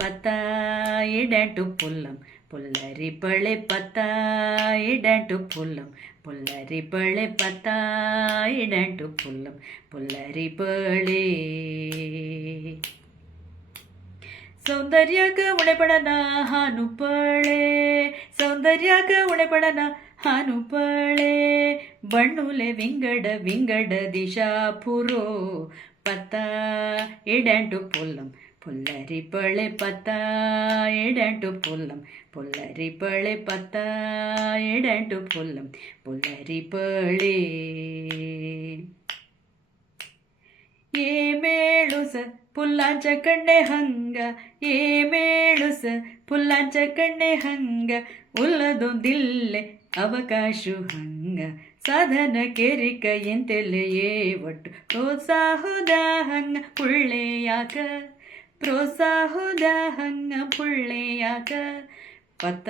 പത്തായിടട്ടു പുല്ലം പുല്ലരിപ്പളെ പത്തായിടട്ടു പുല്ലം പുല്ലരിപ്പളെ പത്തായിടട്ടു പുല്ലം പുല്ലരിപ്പളെ ಸೌಂದರ್ಯಕ ಉಣೆಪಡನ ಹಾನುಪಳೆ ಸೌಂದರ್ಯಕ ಉಣೆಪಡನ ಹಾನುಪಳೆ ಬಣ್ಣುಲೆ ವಿಂಗಡ ದಿಶಾಪುರೋ ಪತ್ತ ಎಡಂಟು ಪುಲ್ಲಂ പുല്ലരിപ്പളെ പത്തായിടട്ടു പുല്ലം പുല്ലരിപ്പളെ പത്തായിടട്ടു പുല്ലം പുല്ലരിപ്പളെ ಏಮೇಳುಸ ಪುಲ್ಲಾಂಚ ಕಣ್ಣೆ ಹಂಗ ಏಮೇಳುಸ ಪುಲ್ಲಾಂಚ ಕಣ್ಣೆ ಹಂಗ ಉಲ್ಲದೊಂದಿಲ್ಲೆ ಅವಕಾಶ ಹಂಗ ಸಾಧನ ಕೆರಿಕ ಎಂತೆಲೆಯೇ ಒಟ್ಟು ಪ್ರೋತ್ಸಾಹದ ಹಂಗ ಪುಳ್ಳೆಯಾಕ ಪ್ರೋತ್ಸಾಹದ ಹಂಗ ಪುಳ್ಳೆಯಾಕ ಪತ್ತ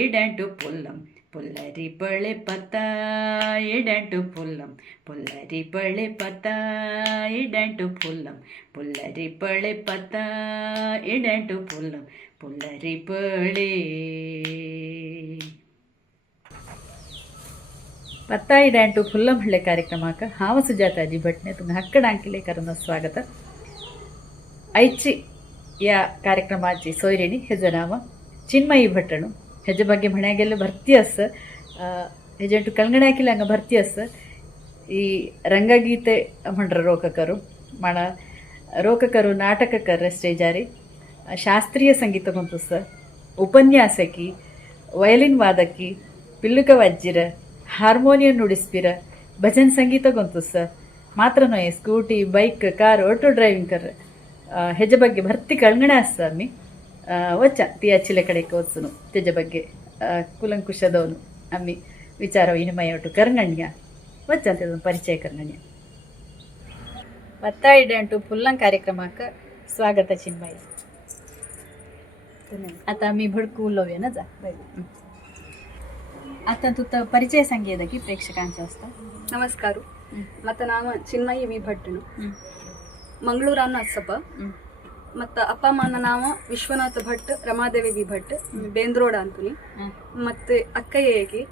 ಎಡಂಟು ಪುಲ್ಲಂ പുല്ലരിപ്പളെ പത്തായിടട്ടു പുല്ലം പുല്ലരിപ്പളെ പത്തായിടട്ടു പുല്ലം പുല്ലരിപ്പളെ പത്തായിടട്ടു പുല്ലം പുല്ലരിപ്പളെ ಪತ್ತಾಯಿಡಂಟು ಪುಲ್ಲಂ ಹಳ್ಳೆ ಕಾರ್ಯಕ್ರಮಕ್ಕೆ ಹಾವ ಸುಜಾತಾಜಿ ಭಟ್ನೆ ತುಂಬ ಹಕ್ಕಡಾಂಕಿಲೆ ಕರೆದ ಸ್ವಾಗತ ಐಚಿ ಯಾ ಕಾರ್ಯಕ್ರಮಾಚಿ ಸೋಯ್ರಿಣಿ ಹೆಜನಾಮ ಚಿನ್ಮಯಿ ಭಟ್ಟಣು ಹೆಜ್ಜೆ ಬಗ್ಗೆ ಮನೆಯಾಗೆಲ್ಲ ಭರ್ತಿ ಅಸ್ ಹೆಜ್ಜೆಂಟು ಕಲ್ಗಡೆ ಹಾಕಿಲ್ಲ ಹಂಗೆ ಭರ್ತಿ ಅಸ್ ಈ ರಂಗಗೀತೆ ಮಂಡ್ರ ರೋಕಕರು ಮಣ ರೋಕಕರು ನಾಟಕಕರ ಸ್ಟೇಜಾರಿ ಶಾಸ್ತ್ರೀಯ ಸಂಗೀತ ಗೊಂತು ಸ ಉಪನ್ಯಾಸಕಿ ವಯಲಿನ್ ವಾದಕಿ ಪಿಲ್ಲುಕ ವಜ್ಜಿರ ಹಾರ್ಮೋನಿಯಂ ನುಡಿಸ್ಪಿರ ಭಜನ್ ಸಂಗೀತ ಗೊಂತು ಸ ಮಾತ್ರ ನೋಯ್ scooty bike car auto driving ಕರ್ ಹೆಜ್ಜೆ ಬಗ್ಗೆ ಭರ್ತಿ ಕಲ್ಗಡೆ ಅಸ್ ಅಮ್ಮಿ ವಚ್ಚ ತಿ ಅಚ್ಚಿಲೆ ಕಡೆಗೆ ಓದ್ಸುನು ತೆಜ ಬಗ್ಗೆ ಕುಲಂಕುಷದವನು ಅಮ್ಮಿ ವಿಚಾರ ವಿನಿಮಯ ಒಟ್ಟು ಕರ್ಗಣ್ಯ ವಚ್ಚ ಅಂತ ಪರಿಚಯ ಕರ್ಗಣ್ಯ ಪತ್ತಾಯಿಡಂಟು ಪುಲ್ಲಂ ಕಾರ್ಯಕ್ರಮಕ್ಕೆ ಸ್ವಾಗತ ಚಿನ್ಮಯಿ आता मी भडकू उलोव्या ना जा आता तुत परिचय सांगेदा की प्रेक्षकांचे असतं नमस्कार ಮತ್ತು ನಾನು ಚಿನ್ಮಯಿ ವಿ ಭಟ್ಟನು ಮಂಗಳೂರನ್ನ ಅಸಪ ಮತ್ತು ಅಪ್ಪ ಅಮ್ಮನ ನಾವು ವಿಶ್ವನಾಥ ಭಟ್ ರಮಾದೇವಿ ವಿ ಭಟ್ ಬೇಂದ್ರೋಡ ಅಂತುನಿ ಮತ್ತು ಅಕ್ಕಯ್ಯಗೆ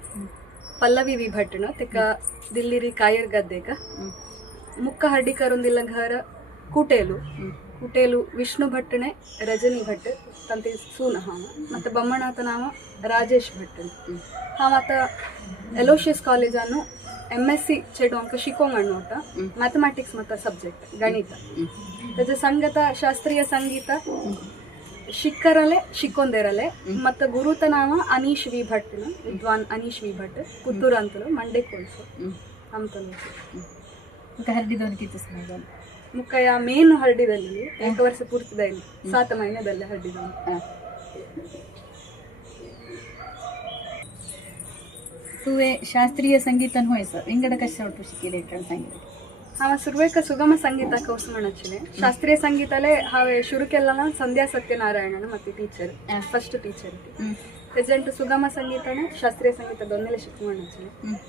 ಪಲ್ಲವಿ ವಿ ಭಟ್ಟನು ತೆಕ್ಕ ದಿಲ್ಲಿರಿ ಕಾಯರ್ ಗದ್ದೆಗ ಮುಕ್ಕ ಹಡ್ಡಿಕರೊಂದಿಲ್ಲ ಘರ ಕುಟೇಲು ವಿಷ್ಣು ಭಟ್ಟನೆ ರಜನಿ ಭಟ್ ತಂತಿ ಸೂನ ಹಾವ ಮತ್ತು ಬೊಮ್ಮನಾಥ ನಾವ ರಾಜೇಶ್ ಭಟ್ ಹಾಂ ಮತ್ತು ಎಲೋಶಿಯಸ್ ಕಾಲೇಜನ್ನು MSc ಚೇಡು ಅಂಕ ಶಿಕೋಂಗಣ್ಣು ಅಂತ ಮ್ಯಾಥಮೆಟಿಕ್ಸ್ ಮತ್ತು ಸಬ್ಜೆಕ್ಟ್ ಗಣಿತ त्याचे ಸಂಗತ ಶಾಸ್ತ್ರೀಯ ಸಂಗೀತ ಶಿಕ್ಕರಲೆ ಶಿಕ್ಕೊಂದೇರಲೆ ಮತ್ತು ಗುರುತ ನಾಮ ಅನೀಶ್ ವಿ ಭಟ್ ವಿದ್ವಾನ್ ಅನೀಶ್ ವಿ ಭಟ್ ಪುತ್ತೂರು ಅಂತಲು ಮಂಡೆ ಕೋಲ್ಸು ಅಂತಲು ಹರಡಿದವನು ಕಿತ್ತು ಸಮಯದಲ್ಲಿ ಮುಖಯ ಮೇನ್ ಹರಡಿದಲ್ಲಿ 1 ವರ್ಷ ಪೂರ್ತಿದಲ್ಲಿ 7 ಮಹಿನೆದಲ್ಲಿ ಹರಡಿದವನು तुवे शास्त्रीय संगीतन होयचं इंगड कशा वाटू शिकेले संगीत हांव सुरवेक सुगम संगीत कोर्स म्हणचिले शास्त्रीय संगीताले हावे शुरू केला संध्या सत्यनारायणन ಮತ್ತೆ ಟೀಚರ್ ಫಸ್ಟ್ ಟೀಚರ್ तेजेंट सुगम संगीतने शास्त्रीय संगीत दोन्नेले शिकवणचिले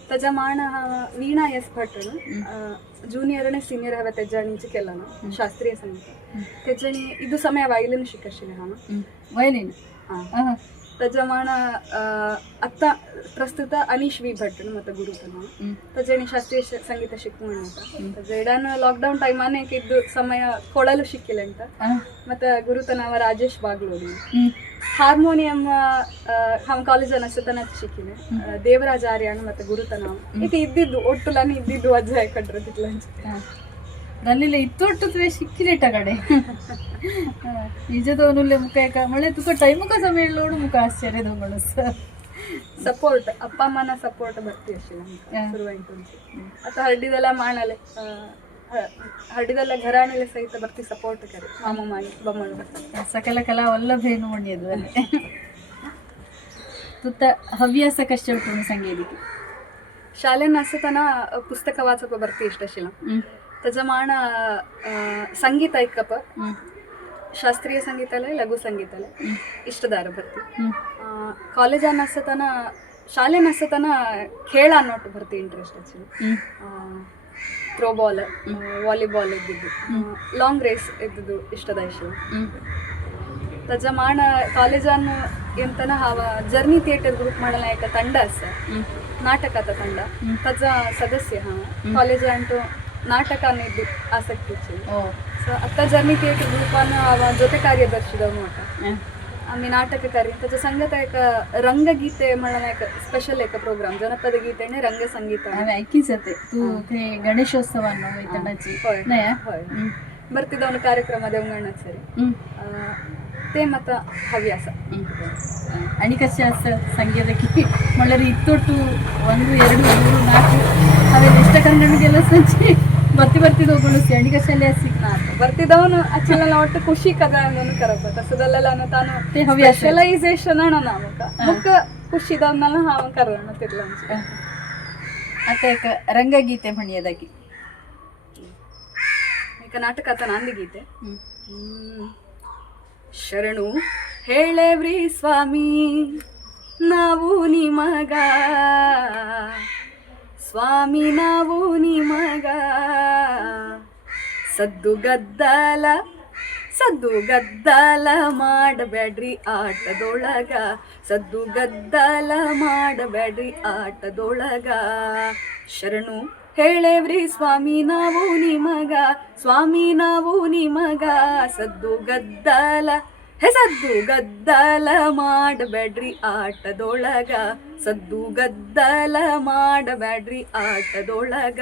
तेजा माण हांव वीणा एस भटन जूनियर ने सीनियर हावे तेजाणीचे केला शास्त्रीय संगीत तेजाणी इदु समय वयलिन शिकशिले हांव वयलिन तेजा माण आता प्रस्तुत अनीश वी भट्टन ಮತ್ತು ಗುರುತನ तेजेणी शास्त्रीय संगीत शिकवण तेजेडान लॉकडाउन टाइमाने किದ್ದು ಸಮಯ ಕೊಳಲು ಶಿಕ್ಕಿಲ್ಲ ಅಂತ ಮತ್ತೆ ಗುರುತನವ ರಾಜೇಶ್ ಬಾಗ್ಲೋಡಿ ಹಾರ್ಮೋನಿಯಂ हम ಕಾಲೇಜ್ ಅನಸತನ ಶಿಕ್ಕಿನೆ ದೇವರಾಜ ಆರ್ಯಣ್ಣ ಮತ್ತೆ ಗುರುತನ ಇದು ಇದ್ದಿದ್ದು ಒಟ್ಟುಲಾನಿ ಇದ್ದಿದ್ದು ಅಜ್ಜ ಕಡ್ರತಿಲ್ಲ ನಲ್ಲಿಲ್ಲ ಇತ್ತೊಟ್ಟು ಶಿಕ್ಕಿಲೆಟ ಕಡೆ ನಿಜದವನುಲ್ಲೆ ಮುಖ ಯಾಕ ಮಳೆ ತುಕ ಟೈಮುಕ ಸಮಯ ನೋಡು ಮುಖ ಆಶ್ಚರ್ಯದವನು ಸಪೋರ್ಟ್ ಅಪ್ಪ ಅಮ್ಮನ ಸಪೋರ್ಟ್ ಬರ್ತಿ ಅಷ್ಟೇ ಶುರುವಾಯಿತು आता हड्डीदला माणले हड्डीदला घराणेले सहित ಬರ್ತಿ ಸಪೋರ್ಟ್ करे ಮಾಮ ಮಾಯಿ ಬಮ್ಮಳು ಸಕಲ ಕಲಾ ವಲ್ಲಭೇನು ಮಣ್ಯದು ಅಲ್ಲಿ ತುತ್ತ ಹವ್ಯಾಸ ಕಷ್ಟ ಉಂಟು ಸಂಗೀತಕ್ಕೆ ಶಾಲೆನ असताना पुस्तक वाचप ಬರ್ತಿ ಇಷ್ಟ ಶಿಲ त्याचा माण संगीत ऐकप शास्त्रीय संगीतालय लघु संगीतालय इष्टदार ಬರ್ತಿ ಕಾಲೇಜ್ ಅನ್ನಿಸ್ತಾನ ಶಾಲೆ ಅನ್ನಿಸ್ತಾನ ಖೇಳ ಅನ್ನೋಟ್ಟು ಬರ್ತಿ ಇಂಟ್ರೆಸ್ಟ್ ಆಕ್ಚುಲಿ ಥ್ರೋಬಾಲ್ ವಾಲಿಬಾಲ್ ಇದ್ದಿದ್ದು ಲಾಂಗ್ ರೇಸ್ ಇದ್ದಿದ್ದು ಇಷ್ಟದ ಇಷ್ಟ तजा माण कॉलेजान ಎಂತನ ಹಾವ ಜರ್ನಿ ಥಿಯೇಟರ್ ಗ್ರೂಪ್ ಮಾಡಲಾಯಕ ತಂಡ ಸರ್ ನಾಟಕದ ತಂಡ ತಜ ಸದಸ್ಯ ಹಾವ ಕಾಲೇಜ್ ಅಂಟು ನಾಟಕ ಅನ್ನೋದು ಆಸಕ್ತಿ ಇತ್ತು ಸೊ ಅತ್ತ ಜರ್ನಿ ಥಿಯೇಟರ್ ಗ್ರೂಪ್ ಅನ್ನು ಅವ ಜೊತೆ ಕಾರ್ಯದರ್ಶಿದವ್ ನೋಟ आम्ही नाटककारी त्याच्या संगत एक रंगगीते म्हणून एक स्पेशल एक प्रोग्राम जनपद गीते आणि रंगसंगीत ऐकीच येते तू ते गणेशोत्सवांना मैदानाची नाही होय ಬರ್ತಿದ್ದವನು ಕಾರ್ಯಕ್ರಮ देवगणात सरी ते मत हवी असं आणि कसे असं संगीत की म्हणल्यार इतोटू 1 2 3 4 हावें इष्ट करून गेलो संची ಬರ್ತಿ ಹೋಗೋಣಸಿ आणि कशाले असी ಬರ್ತಿದ್ದವನು ಅಚ್ಚಲ್ಲ ಒಟ್ಟು ಖುಷಿ ಕದ ಅನ್ನೋನು करप तसदल्ला तानु ते हवी स्पेशलायझेशन अन नामक मुक ಖುಷಿದವನ್ನೆಲ್ಲ ಹಾವ ಕರೋಣ ತಿರ್ಲ आता एक रंगगीते म्हणियदाकी एक ನಾಟಕದ ನಾಂದಿ ಗೀತೆ ಶರಣು ಹೇಳೇವ್ರಿ ಸ್ವಾಮಿ ನಾವು ನಿಮಗ ಸ್ವಾಮಿ ನಾವು ನಿಮಗ ಸದ್ದು ಗದ್ದಲ ಮಾಡಬೇಡ್ರಿ ಆಟದೊಳಗ ಸದ್ದು ಗದ್ದಲ ಮಾಡಬೇಡ್ರಿ ಆಟದೊಳಗ ಶರಣು ಹೇಳೇವ್ರಿ ಸ್ವಾಮಿ ನಾವು ನಿಮಗ ಸ್ವಾಮಿ ನಾವು ನಿಮಗ ಸದ್ದು ಗದ್ದಲ ಮಾಡಬೇಡ್ರಿ ಆಟದೊಳಗ ಸದ್ದು ಗದ್ದಲ ಮಾಡಬೇಡ್ರಿ ಆಟದೊಳಗ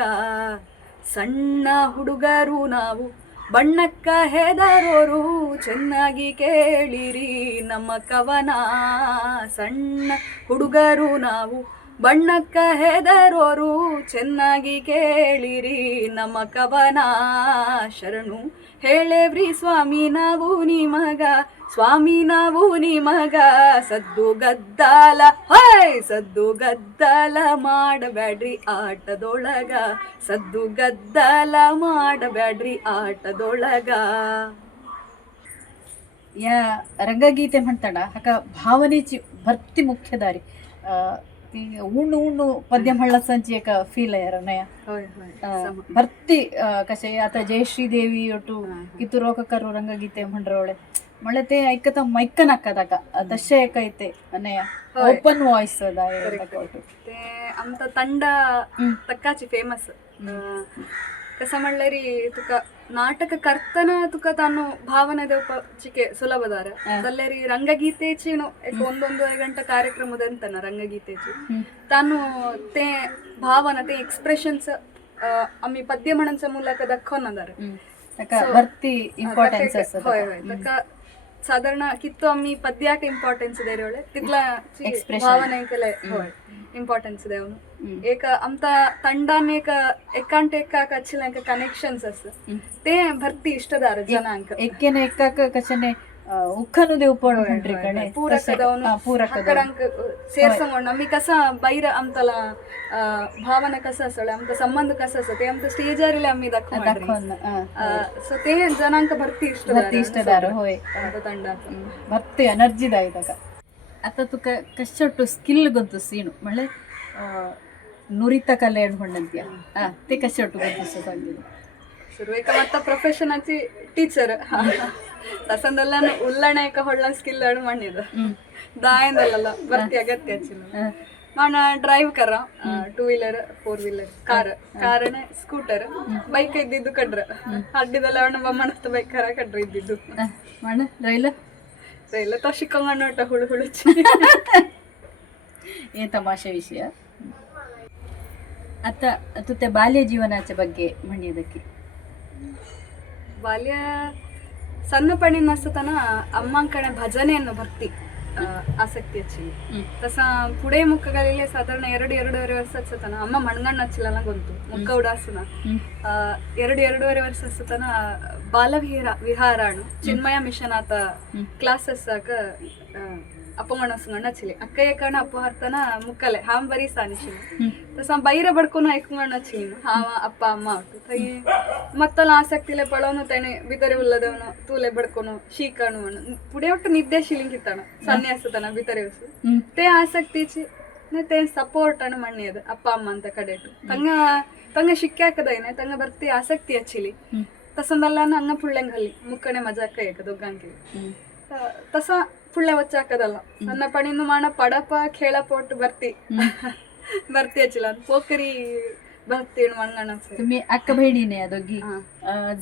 ಸಣ್ಣ ಹುಡುಗರು ನಾವು ಬಣ್ಣಕ್ಕ ಹೆದರೋರು ಚೆನ್ನಾಗಿ ಕೇಳಿರಿ ನಮ್ಮ ಕವನ ಸಣ್ಣ ಹುಡುಗರು ನಾವು ಬಣ್ಣಕ್ಕ ಹೆದರೋರು ಚೆನ್ನಾಗಿ ಕೇಳಿರಿ ನಮ್ಮ ಕವನ ಶರಣು ಹೇಳೇವ್ರಿ ಸ್ವಾಮಿ ನಾವು ನಿಮಗ ಸ್ವಾಮಿ ನಾವು ನಿಮಗ ಸದ್ದು ಗದ್ದಲ ಸದ್ದು ಗದ್ದಲ ಮಾಡಬೇಡ್ರಿ ಆಟದೊಳಗ ಸದ್ದು ಗದ್ದಲ ಮಾಡಬೇಡ್ರಿ ಆಟದೊಳಗ या रंगगीते म्हणताना हाका भावनेची भरती मुख्य दारी ती उಣ್ಣು पद्य म्हणला संची एक फील आहे नया भरती कशे आता जयश्री देवी ಒಟ್ಟು ಕಿತ್ತೂರೋಕಕರು रंगगीते म्हणरोळे म्हणले ते ऐकता मैकन हाकादाका तशे एक ಐತೆ नया ओपन वॉइस अदा ते आमचा तंडा तक्काची फेमस कसं म्हणलं री तुका नाटक करताना तुका तानु भावना देवपाचिके सुलभदार जाल्यार रंगगीतेची एक 1-2 गंटा कार्यक्रमದಂತನ रंगगीतेची तानु ते भावना ते एक्सप्रेशन्स आम्ही पद्य म्हणण्याच्या ಮೂಲಕ दाखवणार तका भरती इंपॉर्टन्स असतं होय तका साधारण कितो आम्ही पद्याक इंपॉर्टन्स देरोळे तितला भावनेकले होय इंपॉर्टन्स देवनु एक आमचा तंडान एक एकांट एकाक अच्छिला कनेक्शन्स असत ते भरती इष्टदार जनांक एकेने एकाक कशने उखनु देव पण म्हंट्री कणे पूरकदांक ಸೇರ್ಸಂಗೊಂಡು आम्ही कसा बाहेर आमतला भावना कसा असले आमचा संबंध कसा असतो ते आमचा स्टेजवरले आम्ही दाखवून सो ते जनांक भरती इष्टदार होय तंडा भरती एनर्जी दायक आता तुका कशटू स्किल गोंतु सीनु म्हणजे ನುರಿತ ಕಲೆ ಅನ್ಕೊಂಡಂತೀಯ ते कशटू गोंतु सांगितलं सुरुवात आता प्रोफेशनाची टीचर तसंदಲ್ಲ ಉಲ್ಲಣೆಕ ಹೊಳ್ಳ ಸ್ಕಿಲ್ ಅಡು ಮಾಡಿದ ದಾಯಂದಲ್ಲ ಬರ್ತಿ ಅಗತ್ಯ ಅಚ್ಚಿಲ್ಲ ನಾನು ಡ್ರೈವ್ ಕರ 2 ವೀಲರ್ 4 ವೀಲರ್ ಕಾರನೆ ಸ್ಕೂಟರ್ ಬೈಕ್ ಇದ್ದಿದ್ದು ಕಡ್ರ ಅಡ್ಡಿದಲ್ಲ ಅವನ ಬಮ್ಮನತ್ತ ಬೈಕ್ ಕರ ಕಡ್ರ ಇದ್ದಿದ್ದು ಮಾಡ ರೈಲ ತೋಷಿಕೊಂಡ ಹುಳು ಹುಳುಚಿ ಏ ತಮಾಷೆ ವಿಷಯ आता तू त्या बाल्य जीवनाच्या ಬಗ್ಗೆ म्हणियदಕ್ಕೆ ಬಾಲ್ಯ ಸಣ್ಣಪಣಿನ असताना अम्मांकडे भजनेಯನ್ನು भरती आसक्ती अच्छी तसा पुढे मुक्क गेलेले साधारण 2-2.5 ವರ್ಷ असताना अम्मा मणगण्ण हच्चिला गोंतु मुक्क उडासुना 2-2.5 ವರ್ಷ असताना ಬಾಲವಿಹಾರ ಚಿನ್ಮಯ ಮಿಷನ್ ಆತ ಕ್ಲಾಸಸ್ ಆಕ ಅಪ್ಪಂಗಣ್ಣ ಹಚ್ಚಿಲಿ ಅಕ್ಕಯ್ಯ ಕಣ ಅಪ್ಪ ಹರ್ತನ ಮುಕ್ಕಲೆ ಹಾಂ ಬರೀ ಸಾನಿಶಿಲಿ ತಸ ಬೈರ ಬಡ್ಕೊಂಡು ಐಕೊಂಗಣ್ಣ ಹಚ್ಚಿಲಿ ಹಾವ ಅಪ್ಪ ಅಮ್ಮ ಒಟ್ಟು ಮತ್ತಲ್ಲ ಆಸಕ್ತಿಲೆ ಪಳೋನು ತಣೆ ಬಿತರೆ ಉಲ್ಲದವನು ತೂಲೆ ಬಡ್ಕೊನು ಶೀಕಣು ಪುಡೆ ಒಟ್ಟು ನಿದ್ದೆ ಶಿಲಿಂಗಿತ್ತಾನ ಸನ್ಯಾಸತನ ಬಿತರೆ ಹೊಸು ತೇ ಆಸಕ್ತಿಚಿ ते सपोर्ट अनु मण्यद अप्प अम्मा ಅಂತ ಕಡೆಟು ತಂಗ ಶಿಕ್ಕಾಕದೈನೆ ತಂಗ ಬರ್ತಿ ಆಸಕ್ತಿ ಹಚ್ಚಿಲಿ ತಸಂದಲ್ಲ ಅಂಗ ಪುಳ್ಳೆಂಗ್ ಹಲ್ಲಿ ಮುಕ್ಕಣೆ ಮಜಾಕ ಏಕ ದೊಗ್ಗಂಗೆ तसा फुडल्या वच्चाकदಲ್ಲ ನನ್ನ ಪಣಿಂದು ಮಾಣ ಪಡಪ खेळपोट ಬರ್ತಿ ಬರ್ತಿ ಹಚ್ಚಿಲ್ಲ पोकरी ಬರ್ತಿ ಮಣ್ಗಣ तुम्ही अक्का बहिणीने दोघी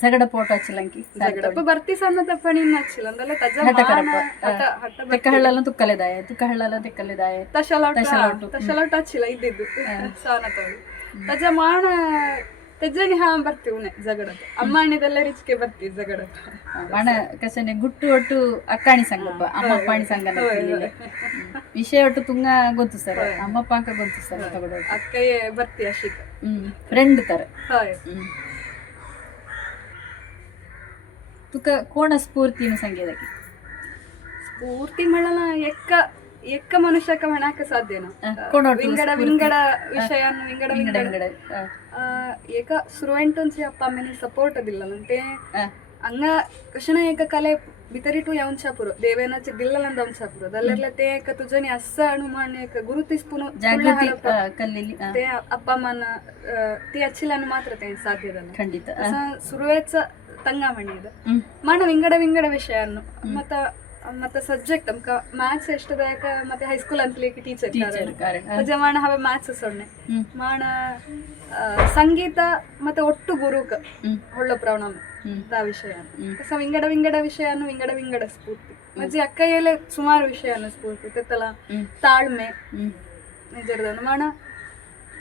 झगड पोट हಚ್ಚಲಂಕಿ झगडप ಬರ್ತಿ ಸಣ್ಣತ ಪಣಿನ ಹಚ್ಚಿಲ್ಲ ಅಂದಲ್ಲ ತಜ್ಜ ತೆಕ್ಕ ಹಳ್ಳಲ್ಲ ತುಕ್ಕಲೆದಾಯ ತುಕ್ಕ ಹಳ್ಳಲ್ಲ ತೆಕ್ಕಲೆದಾಯ ತಶಲೌಟ್ ಹಚ್ಚಿಲ್ಲ ಇದ್ದಿದ್ದು ಸಾನ ತೋಳಿ ತಜ್ಜ ಮಾಣ ತಜ್ಜನಿ ಹಾ ಬರ್ತೀವಿ ಜಗಡತ ಅಮ್ಮಣಿದೆಲ್ಲ ರಿಚ್ಕೆ ಬರ್ತೀವಿ ಜಗಡತ ಮಾಣ ಕಸನೆ ಗುಟ್ಟು ಒಟ್ಟು ಅಕ್ಕಾಣಿ ಸಂಗಪ್ಪ ಅಮ್ಮ ಅಪ್ಪಾಣಿ ಸಂಗನ ವಿಷಯ ಒಟ್ಟು ತುಂಗ ಗೊತ್ತು ಸರ್ ಅಮ್ಮ ಪಾಂಕ ಗೊತ್ತು ಸರ್ ತಗೊಳ್ಳೋ ಅಕ್ಕಯ್ಯ ಬರ್ತಿ ಅಶಿಕ ಫ್ರೆಂಡ್ ತರ ಹಾಯ್ ತುಕ ಕೋಣ ಸ್ಫೂರ್ತಿನ ಸಂಗೀತಕ್ಕೆ ಸ್ಫೂರ್ತಿ ಮಾಡಲ್ಲ ಎಕ್ಕ ಮನುಷ್ಯಕ ಮಣಾಕ ಸಾಧ್ಯನ ವಿಂಗಡ ವಿಷಯನು ವಿಂಗಡ ಏಕ ಸುರುವೆಂಟೊಂಚಿ ಅಪ್ಪ ಅಮ್ಮನಿ ಸಪೋರ್ಟ್ ಅದಿಲ್ಲಂತೆ ಹಂಗ ಕಶನ ಏಕ ಕಲೆ ಬಿತರಿಟು ಯಾಂಚಾಪುರ ದೇವೇನಚ ದಿಲ್ಲಲಂದ ವಂಚಾಪುರ ದಲ್ಲರ್ಲತೆ ಏಕ ತುಜನಿ ಅಸ್ಸ ಅನುಮಾನ ಏಕ ಗುರುತಿಸ್ಪುನು ತೇ ಅಪ್ಪ ಅಮ್ಮನ ತಿ ಅಚ್ಚಿಲನ್ನು ಮಾತ್ರ ತೇ ಸಾಧ್ಯದಲ್ಲ ಖಂಡಿತ ಸುರುವೆಚ್ಚ ತಂಗಾಮಣಿ ಇದು ಮಾಡ ವಿಂಗಡ ವಿಷಯನು ಮತ್ತೆ ಸಬ್ಜೆಕ್ಟ್ ಅಮ್ಕ ಮ್ಯಾಥ್ಸ್ ಎಷ್ಟದಾಯಕ ಮತ್ತೆ ಹೈಸ್ಕೂಲ್ ಅಂತಲಿಕ್ಕೆ ಟೀಚರ್ ಮಾಣ ಹವೆ ಮ್ಯಾಥ್ಸ್ ಸೊನ್ನೆ ಮಾಣ ಸಂಗೀತ ಮತ್ತೆ ಒಟ್ಟು ಗುರುಕ ಒಳ್ಳ ಪ್ರಣಾಮ ತಾ ವಿಷಯ ವಿಂಗಡ ವಿಷಯನು ವಿಂಗಡ ಸ್ಫೂರ್ತಿ ಮಜ್ಜಿ ಅಕ್ಕಯ್ಯಲ್ಲೇ ಸುಮಾರು ವಿಷಯನು ಸ್ಫೂರ್ತಿ ತೆತ್ತಲ ತಾಳ್ಮೆ ನಿಜರ್ದನು ಮಾಣ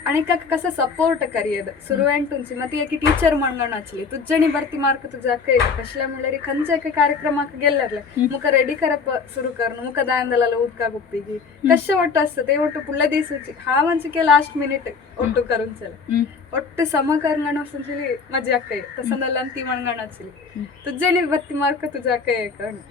ಅಣಿಕಕ್ಕ ಕಸ ಸಪೋರ್ಟ್ ಕರಿಯದ ಸುರುವೆಂಟುಂಚಿ ಮತ್ತೆ ಯಾಕೆ ಟೀಚರ್ ಮಣ್ಗಣ ಹಚ್ಚಲಿ ತುಜ್ಜಣಿ ಬರ್ತಿ ಮಾರ್ಕ ತುಜ ಅಕ್ಕ ಇದೆ ಕಶಲ ಮುಳ್ಳರಿ ಕಂಚಕ್ಕೆ ಕಾರ್ಯಕ್ರಮ ಗೆಲ್ಲರ್ಲೆ ಮುಖ ರೆಡಿ ಕರಪ್ಪ ಸುರು ಕರ್ನು ಮುಖ ದಾಯಂದಲ್ಲ ಊದ್ಕಾ ಗುಪ್ಪಿಗಿ ಕಷ್ಟ ಒಟ್ಟು ಹಸ್ತತೆ ಒಟ್ಟು ಪುಳ್ಳದಿ ಸೂಚಿ ಹಾವಂಚಿಕೆ ಲಾಸ್ಟ್ ಮಿನಿಟ್ ಒಟ್ಟು ಕರುಂಚಲ ಒಟ್ಟು ಸಮ ಕರ್ಗಣ ಸುಂಚಲಿ ಮಜ್ಜಿ ಅಕ್ಕ ತಸಂದಲ್ಲ ಅಂತಿ ಮಣ್ಗಣ ಹಚ್ಚಲಿ ತುಜ್ಜಣಿ ಬರ್ತಿ ಮಾರ್ಕ ತುಜ ಅಕ್ಕ ಕಣ್ಣು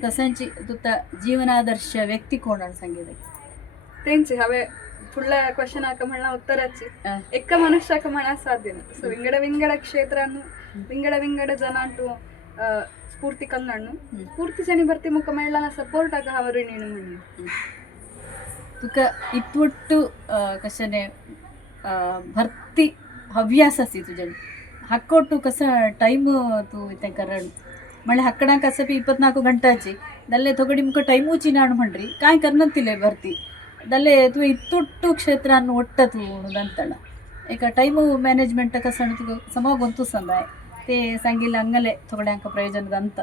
तसंची तुता जीवनादर्श व्यक्ती कोण संगीत तेंची हवे फुडल्या क्वेश्चन आका म्हणला उत्तराची एका मनुष्याक म्हणा साध्य नाही सो विंगड क्षेत्रानु विंगड जनांटू स्फूर्ती कंगಣ್ಣು ಸ್ಫೂರ್ತಿ ಜನಿ ಬರ್ತಿ ಮುಖ ಮೇಳನ ಸಪೋರ್ಟ್ ಆಗ ಅವರು ನೀನು ಮಣ್ಣಿ तुका इतवट्टू कशने भरती हव्यास असी तुझे हक्कोटू कसा टाइम तू इथे करण मळे हक्कडांक असं बी 24 घंटाची दल्ले थोडी मुख टाइमूची नाण म्हणरी काय करनंतिले भरती दल्ले तू इतुट्टू क्षेत्रान ಒಟ್ಟ तू ದಂತಳ ಏಕ ಟೈಮು ಮ್ಯಾನೇಜ್ಮೆಂಟ್ ಕಸಣ ತೂ ಸಮ ಗೊಂತು ಸಂದಾಯ ते सांगिಲ್ಲ ಅಂಗಲೆ थोड्यांक ಪ್ರಯೋಜನದ ಅಂತ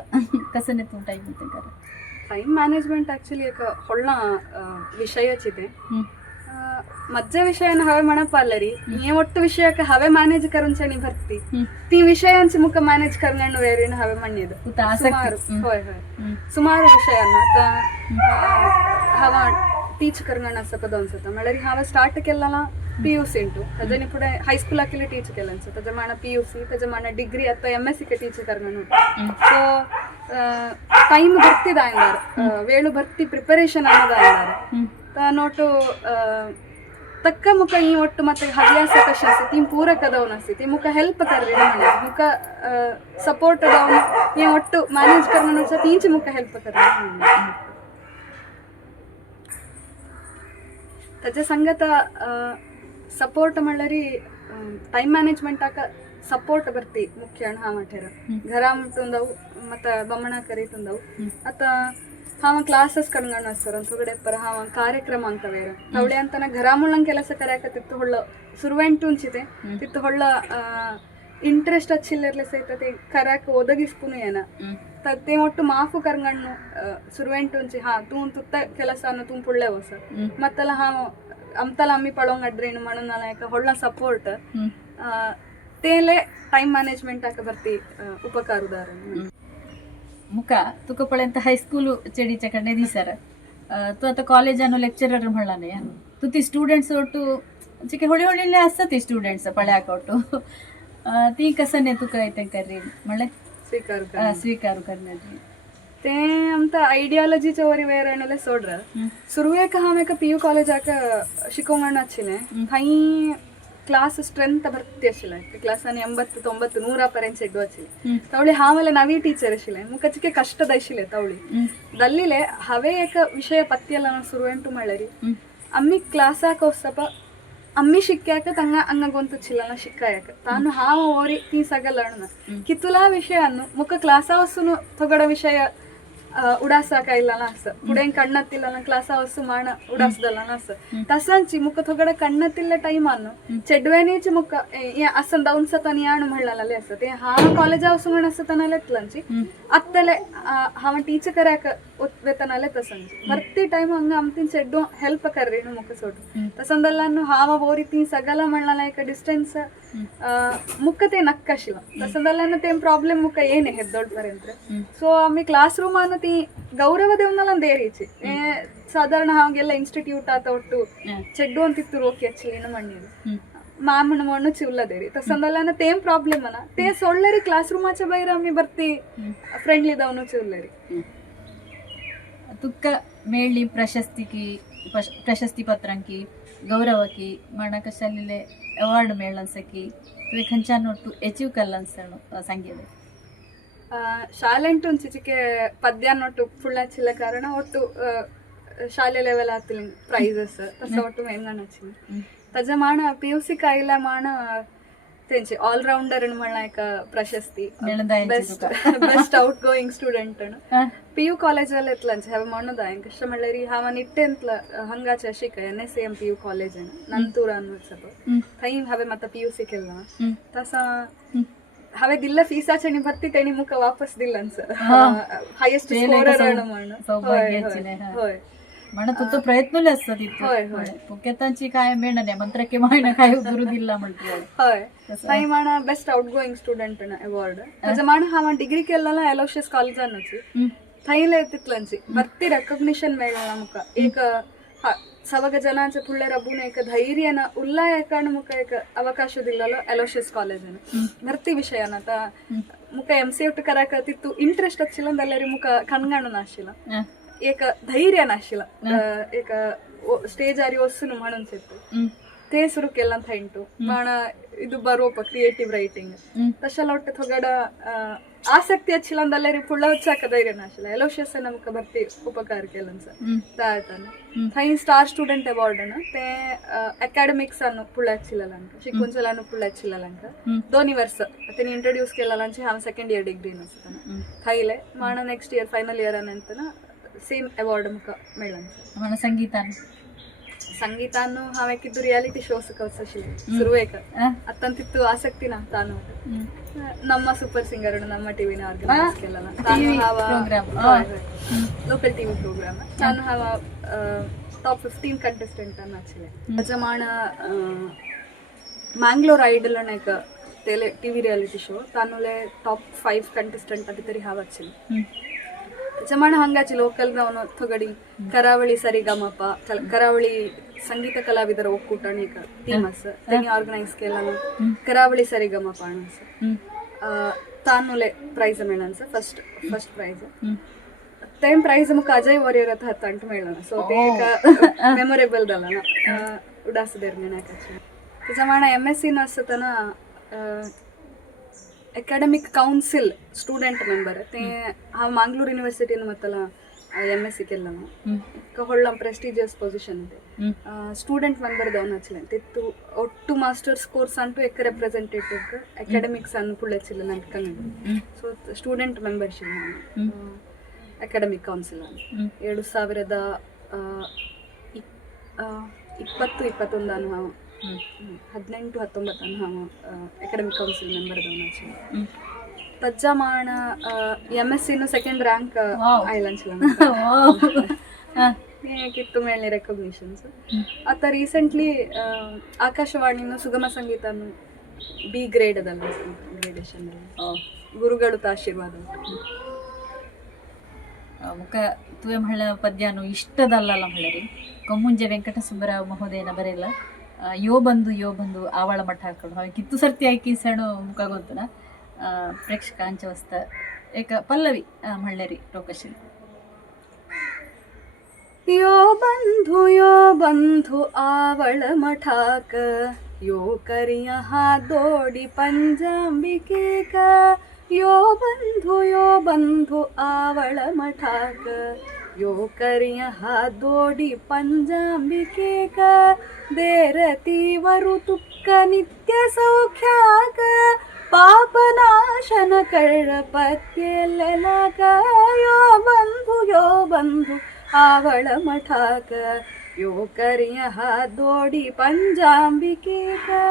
ಕಸನೆ तू टाइम ಅಂತ ಕರ ಟೈಮ್ ಮ್ಯಾನೇಜ್ಮೆಂಟ್ ಆಕ್ಚುಲಿ ಏಕ ಹೊಳ್ಳ ವಿಷಯಚಿದೆ मज्जा विषयान हवे म्हणपालरी हे ಒಟ್ಟು ವಿಷಯಕ್ಕೆ ಹವೆ ಮ್ಯಾನೇಜ್ ಕರುಂಚನಿ ಭರ್ತಿ ती ವಿಷयांची मुख मॅनेज करण्यान वेरीन हवे म्हणिद होय सुमार विषयांना आता हवा टीच करण्यान असं पद अनसता म्हणल्यार हावे स्टार्ट केला PUC इंटू त्याच्यानी पुढे हायस्कूल आकेले टीच केलं त्याच्या माना PUC त्याच्या माना डिग्री आता MSc के टीच करण्यान सो टाइम भरती दायनार वेळू भरती प्रिपरेशन ಅನ್ನೋದಾಯನಾರ ನೋಟು ತಕ್ಕ ಮುಖ ಈ ಒಟ್ಟು ಮತ್ತೆ ಹವ್ಯಾಸ ಕಷ್ಟ ತೀಮ್ ಪೂರಕದವನ ಸ್ಥಿತಿ ಮುಖ ಹೆಲ್ಪ್ ಕರ್ರಿ ಮುಖ ಸಪೋರ್ಟ್ ಅದಾವನು ಈ ಒಟ್ಟು ಮ್ಯಾನೇಜ್ ಕರ್ನ ಸಹ ತೀಂಚಿ ಮುಖ ಹೆಲ್ಪ್ ಕರ್ರಿ त्याच्या संगत सपोर्ट म्हणल्यारी टाइम मॅनेजमेंट आका सपोर्ट ಬರ್ತಿ ಮುಖ್ಯ हा माठेर घरा मुटुंदाव ಮತ್ತೆ ಬಮ್ಮಣ ಕರೀತುಂದಾव आता हाव क्लासेस कणगण असर थोडे पर हाव कार्यक्रम अंक वेर तवळे अंतना घरा मुळंग ಕೆಲಸ ಕರೆಯಕತ್ತಿತ್ತು ಹೊಳ್ಳ ಸುರುವೆಂಟುಂಚಿತೆ ತಿತ್ತು ಹೊಳ್ಳ ಇಂಟ್ರೆಸ್ಟ್ ಹಚ್ಚಿಲ್ಲರ್ಲೆ ಸೈತತೆ ಕರಕ ಒದಗಿಸ್ಪುನು ಏನ ತತ್ತೆ ಒಟ್ಟು ಮಾಫು ಕರ್ಗಣ್ಣು ಸುರುವೆಂಟುಂಚಿ ಹಾ ತೂನ್ ತುತ್ತ ಕೆಲಸನ ತೂನ್ ಪುಳ್ಳೆ ಹೊಸ ಮತ್ತಲ್ಲ ಹಾವ ಅಮ್ತಲ ಅಮ್ಮಿ ಪಳೋಂಗ್ ಅಡ್ರೇನು ಮಣನಾಯಕ ಹೊಳ್ಳ ಸಪೋರ್ಟ್ तेले टाइम मॅनेजमेंट आका भरती उपकार उदाहरण मुका तुका पर्यंत हायस्कूल चेडीच्या कडे दिसर तू आता कॉलेज अनु लेक्चरर म्हणला नाही तू ती स्टुडंट्स ಒಟ್ಟು ಚಿಕೆ ಹೊಳಿ ಹೊಳಿले असतात ती स्टुडंट्स पळ्याक ಒಟ್ಟು ती कसने तुका येते करी म्हणले स्वीकार करण्याची ते आमता ಐಡಿಯಾಲಜಿच्या वरी वेरणले सोडर सुरुवेक हामेक PU कॉलेज आक शिकोंगण आछिने थई क्लास स्ट्रेंथ भरती आशिल्ले क्लासान 80-90 100 पर्यंत सेड आशिल्ले तवळे हावले नवी टीचर आशिल्ले मुखचिके कष्टद आशिल्ले तवळे दल्लिले हावे एक विषय पत्त्यला सुरुवेंटू म्हणल्यारी आम्ही क्लासाक वचप ಅಮ್ಮಿ ಶಿಕ್ಕ್ಯಾಕ ತಂಗ ಅಂಗಗೊಂತು ಚಿಲ್ಲನ ಶಿಕ್ಕಾಯಕ ತಾನು ಹಾವ ಓರಿ ತೀ ಸಗಲಣ್ಣ ಕಿತ್ತುಲಾ ವಿಷಯವನ್ನು ಮುಖ ಕ್ಲಾಸಾವಸ್ಸುನು ತೊಗಡ ವಿಷಯ ಉಡಾಸಾಕ ಇಲ್ಲನ ಅಸ ಪುಡೆನ್ ಕಣ್ಣತ್ತಿಲ್ಲನ ಕ್ಲಾಸಾವಸ್ಸು ಮಾಣ ಉಡಾಸದಲ್ಲನ ಅಸ ತಸಂಚಿ ಮುಖ ತೊಗಡ ಕಣ್ಣತ್ತಿಲ್ಲ ಟೈಮ್ ಅನ್ನು ಚೆಡ್ವೇನೀಚಿ ಮುಖ ಅಸನ್ ದೌನ್ ಸತನಿ ಯಾಣು ಮಳ್ಳಲೇ ಅಸತೆ ಹಾವ ಕಾಲೇಜ್ ಅವಸು ಮಣ ಅಸತನಲೆ ಎತ್ಲಂಚಿ ಅತ್ತಲೆ ಹಾವ ಟೀಚರ್ ಕರಾಕ ವೇತನಲೆ ತಸಂಚಿ ಬರ್ತಿ ಟೈಮ್ ಹಂಗ ಅಮ್ತಿನ್ ಚೆಡ್ಡು ಹೆಲ್ಪ್ ಕರ್ರೇನು ಮುಖ ಸೋಟು ತಸಂದಲ್ಲನ್ನು ಹಾವ ಬೋರಿತಿ ಸಗಲ ಮಳ್ಳಲಾಯಕ ಡಿಸ್ಟೆನ್ಸ್ ಮುಖತೆ ನಕ್ಕಶಿವ ತಸಂದಲ್ಲನ್ನು ತೇಮ್ ಪ್ರಾಬ್ಲಮ್ ಮುಖ ಏನೇ ಹೆದ್ದೊಡ್ ಪರೆಂದ್ರೆ ಸೊ ಆಮಿ ಕ್ಲಾಸ್ ರೂಮ್ ಅನ್ನತಿ ಗೌರವ ದೇವನಲ್ಲ ದೇರೀಚಿ ಸಾಧಾರಣ ಹಾಗೆಲ್ಲ ಇನ್ಸ್ಟಿಟ್ಯೂಟ್ ಆತ ಒಟ್ಟು ಚೆಡ್ಡು ಅಂತಿತ್ತು ರೋಕಿ ಅಚ್ಚಲಿನ ಮಣ್ಣಿದು ಮಾಮನ ಮಣ್ಣು ಚಿವ್ಲದೇರಿ ತಸಂದಲ್ಲನ ತೇಮ್ ಪ್ರಾಬ್ಲಮ್ ಅನ ತೇ ಸೊಳ್ಳರಿ ಕ್ಲಾಸ್ ರೂಮ್ ಆಚೆ ಬೈರ ಅಮ್ಮಿ ಬರ್ತಿ ಫ್ರೆಂಡ್ಲಿ ದವನು ಚಿವ್ಲರಿ ತುಕ್ಕ ಮೇಳಿ ಪ್ರಶಸ್ತಿ ಪತ್ರಂಕಿ ಗೌರವಕಿ ಮಣ ಕಶಲಿಲೆ ಅವಾರ್ಡ್ ಮೇಳನ್ಸಕಿ ಖಂಚಾನೊಟ್ಟು ಎಚೀವ್ ಕಲ್ಲನ್ಸಣು ಸಂಗೀತ ಶಾಲೆಂಟು ಚಿಚಿಕೆ ಪದ್ಯಾನೊಟ್ಟು ಫುಲ್ ಹಚ್ಚಿಲ್ಲ ಕಾರಣ ಒಟ್ಟು ಶಾಲೆ ಲೆವೆಲ್ ಆತಿಲ್ಲ ಪ್ರೈಸಸ್ ತಸ ಒಟ್ಟು ಹೆಂಗಣ ಹಚ್ಚಿಲ್ಲ ತಜ ಮಾಣ PUC ಕಾಯಿಲ ಮಾಣ ತೆಂಚಿ ಆಲ್ ರೌಂಡರ್ ಮಳ್ಳಾಯಕ ಪ್ರಶಸ್ತಿ best outgoing student PU college ಅಲ್ಲಿ ಎತ್ಲಂಚ ಹವ ಮಣ್ಣದ ಕಷ್ಟ ಮಳ್ಳರಿ ಹಾವ ನಿಟ್ಟೆ ಅಂತಲ ಹಂಗಾಚ ಶಿಕ NSAM PU ಕಾಲೇಜ್ ನಂತೂರ ಅನ್ನೋತ್ಸವ ಕೈ ಹವೆ ಮತ್ತ PUC ಕೆಲ್ಲ ತಸ ಹವೆ ದಿಲ್ಲ ಫೀಸ್ ಆಚರಣೆ ಬರ್ತಿ ತೆಣಿ ಮುಖ ವಾಪಸ್ ದಿಲ್ಲ ಅನ್ಸ ಹೈಯೆಸ್ಟ್ ಸ್ಕೋರರ್ ಅಣ್ಣ ಹೋಯ್ ಮಣ ತುತ್ತು ಪ್ರಯತ್ನಲೇ ಅಸ್ತದಿತ್ತು ಪುಕ್ಕೆತಂಚಿ ಕಾಯ ಮೇಣನೆ ಮಂತ್ರಕ್ಕೆ ಮಾಯನ ಕಾಯ ಗುರುದಿಲ್ಲ ಮಾಡ್ತೀವಿ ಹೋಯ್ ಸೈ ಮಾಣ best outgoing student award ಅಜ ಮಾಣ ಹಾವ ಡಿಗ್ರಿ ಕೆಲ್ಲಲ ಎಲೋಶಿಯಸ್ ಕಾಲೇಜ್ ಅನ್ನೋಚಿ ಥೈಲೆ ಎತ್ತಿತ್ಲಂಚಿ ಬರ್ತಿ ರೆಕಗ್ನಿಷನ್ ಮೇಳ ನಮಕ ಏಕ ಸವಗ ಜನಾಂಚ ಪುಳ್ಳೆ ರಬ್ಬುನ ಏಕ ಧೈರ್ಯನ ಉಲ್ಲಾಯ ಕಾರಣ ಮುಖ ಏಕ ಅವಕಾಶದಿಲ್ಲಲ್ಲ ಎಲೋಶಿಯಸ್ ಕಾಲೇಜ್ ಬರ್ತಿ ವಿಷಯನ ಮುಖ MC ಒಟ್ಟು ಕರಾಕತ್ತಿತ್ತು ಇಂಟ್ರೆಸ್ಟ್ ಹಚ್ಚಿಲ್ಲ ಅಂದಲ್ಲರಿ ಮುಖ ಕಣ್ಗಾಣ ನಾಶಿಲ್ಲ ಏಕ ಧೈರ್ಯ ನಾಶಿಲ್ಲ ಏಕ ಸ್ಟೇಜ್ ಆರಿ ಒಸ್ಸುನು ಮಾಡನ್ಸಿತ್ತು ತೇಸುರು ಕೆಲ್ಲಂತ ಇಂಟು ಮಾಣ ಇದು ಬರೋಪ ಕ್ರಿಯೇಟಿವ್ ರೈಟಿಂಗ್ ತಶಲ ಒಟ್ಟು ತೊಗಡ ಆಸಕ್ತಿ ಹಚ್ಚಿಲ್ಲ ಅಂದಲ್ಲರಿ ಪುಳ್ಳ ಹಚ್ಚಾಕ ಧೈರ್ಯ ನಾಶಿಲ್ಲ ಎಲೋಶಿಯಸ್ ನಮಕ ಬರ್ತಿ ಉಪಕಾರ ಕೆಲ್ಲನ್ಸ ತಾಳ್ತಾನೆ ಥೈ ಸ್ಟಾರ್ ಸ್ಟೂಡೆಂಟ್ ಅವಾರ್ಡ್ ಅನ್ನ ತೇ ಅಕಾಡೆಮಿಕ್ಸ್ ಅನ್ನು ಪುಳ್ಳ ಹಚ್ಚಿಲ್ಲ ಅಂಕ ಶಿಕ್ಕುಂಚಲನ್ನು ಪುಳ್ಳ ಹಚ್ಚಿಲ್ಲ ಅಂಕ 2 ವರ್ಷ ಅತನಿ ಇಂಟ್ರೊಡ್ಯೂಸ್ ಕೆಲ್ಲಂಚಿ ಹಾವ ಸೆಕೆಂಡ್ ಇಯರ್ ಡಿಗ್ರಿ ಅನ್ಸ್ತಾನ ಥೈಲೆ ಮಾಣ ನೆಕ್ಸ್ಟ್ ಇಯರ್ ಫೈನಲ್ ಇಯರ್ ಅನ್ನಂತನ ಸೇಮ್ ಅವಾರ್ಡ್ ಮುಖ ಮೇಳನ್ಸ ಸಂಗೀತಾನು ಹಾವೇಕಿದ್ದು ರಿಯಾಲಿಟಿ ಶೋಸ್ ಕಲ್ಸಶಿಲ್ಲ ಶುರುವೇಕ ಅತ್ತಂತಿತ್ತು ಆಸಕ್ತಿನ ತಾನು ನಮ್ಮ ಸೂಪರ್ ಸಿಂಗರ್ ನಮ್ಮ ಟಿವಿನ ಆರ್ಗನೈಸ್ ಕೆಲ್ಲಲ್ಲ ಲೋಕಲ್ ಟಿವಿ ಪ್ರೋಗ್ರಾಮ್ ನಾನು ಹಾವ ಟಾಪ್ 15 ಕಂಟೆಸ್ಟೆಂಟ್ ಅನ್ನ ಹಚ್ಚಿಲೆ ಯಜಮಾನ ಮ್ಯಾಂಗ್ಳೂರ್ ಐಡಲ್ ಅನೇಕ ಟಿವಿ ರಿಯಾಲಿಟಿ ಶೋ ತಾನುಲೆ ಟಾಪ್ 5 ಕಂಟೆಸ್ಟೆಂಟ್ ಅದಿತರಿ ಹಾವ ಹಚ್ಚಿಲೆ ಜಮಾಣ ಹಂಗಾಚಿ ಲೋಕಲ್ ಅವನು ತೊಗಡಿ ಕರಾವಳಿ ಸರಿಗಮಪ ಕರಾವಳಿ ಸಂಗೀತ ಕಲಾವಿದರ ಒಕ್ಕೂಟ ಅನೇಕ ಟೀಮಸ್ ತೆನಿ ಆರ್ಗನೈಸ್ ಕೆಲ್ಲ ಕರಾವಳಿ ಸರಿಗಮಪ ಅಣಸ ತಾನುಲೆ ಪ್ರೈಸ್ ಮೇಳನ್ಸ ಫಸ್ಟ್ ಪ್ರೈಸ್ ಟೈಮ್ ಪ್ರೈಸ್ ಮುಖ ಅಜಯ್ ವಾರಿಯರ್ ಹತ್ತ 18 ಮೇಳನ ಸೊ ದೇಕ ಮೆಮೊರೇಬಲ್ ದಲ್ಲನ ಉಡಾಸದೇರ್ ಮೇಣಕ ಜಮಾಣ MSc ನಸತನ ಅಕಾಡೆಮಿಕ್ ಕೌನ್ಸಿಲ್ ಸ್ಟೂಡೆಂಟ್ ಮೆಂಬರ್ ಹಾವ ಮಂಗಳೂರು ಯೂನಿವರ್ಸಿಟಿ ಮತ್ತಲ್ಲ MSc ಕೆಲ್ಲನ ಹೊಳ್ಳ ಪ್ರೆಸ್ಟೀಜಿಯಸ್ ಪೊಸಿಷನ್ ಇದೆ ಸ್ಟೂಡೆಂಟ್ ಮೆಂಬರ್ ದವನ ಹಚ್ಚಲಂತ ಇತ್ತು ಒಟ್ಟು ಮಾಸ್ಟರ್ಸ್ ಕೋರ್ಸ್ ಅಂಟು ಎಕ್ಕ ರೆಪ್ರೆಸೆಂಟೇಟಿವ್ ಅಕಾಡೆಮಿಕ್ಸ್ ಅನ್ನು ಪುಳ್ಳಚ್ಚಿಲ್ಲ ನಂಗೆ ಕನ್ನಡ ಸೊ ಸ್ಟೂಡೆಂಟ್ ಮೆಂಬರ್ಶಿಪ್ ನಾನು ಅಕಾಡೆಮಿಕ್ ಕೌನ್ಸಿಲ್ 2020-21 ನಾವು 18-19 ನಾವು ಅಕಾಡೆಮಿಕ್ ಕೌನ್ಸಿಲ್ ಮೆಂಬರ್ ದವನ ತಜ್ಜ ಮಾಣ MSc ಸೆಕೆಂಡ್ ರ್ಯಾಂಕ್ ಆಯ್ಲಂಚಲ ಕಿತ್ತು ಮೇಳ್ನಿ ರೆಕಗ್ನಿಷನ್ಸ್ ಅತ್ತ ರೀಸೆಂಟ್ಲಿ ಆಕಾಶವಾಣಿನ ಸುಗಮ ಸಂಗೀತನು B ಗ್ರೇಡ್ ಅದಲ್ಲ ಗ್ರೇಡೇಷನ್ ಗುರುಗಳು ಆಶೀರ್ವಾದ ಮುಖ ತುವೆ ಮಹಳ ಪದ್ಯನು ಇಷ್ಟದಲ್ಲ ಮಹಳರಿ ಕೊಮ್ಮುಂಜೆ ವೆಂಕಟ ಸುಬ್ಬರಾವ್ ಮಹೋದಯನ ಬರೆಯಲ್ಲ ಯೋ ಬಂದು ಆವಳ ಮಠ ಹಾಕೊಂಡು ಹಾಗೆ ಕಿತ್ತು ಸರ್ತಿ ಆಯ್ಕೆ ಸಣ್ಣ ಮುಖ ಗೊತ್ತನ ಪ್ರೇಕ್ಷಕ ಅಂಚವಸ್ತ ಏಕ ಪಲ್ಲವಿ ಮಳ್ಳರಿ ಟೋಕಶಿಲ್ ಯೋ ಬಂಧು ಆವಳ ಮಠಾಕ ಯೋ ಕರಿಯ ಹಾದೋಡಿ ಪಂಜಾಂಬಿಕೇಕ ಯೋ ಬಂಧು ಆವಳ ಮಠಾಕ यो करिया हादोडी पंजांबिके का देरती वरु तुक्क नित्य सौख्याक पापनाशन कळपत्येल्लेलाಕ यो बंधु आवळ मठाक यो करिया हादोडी पंजांबिके का.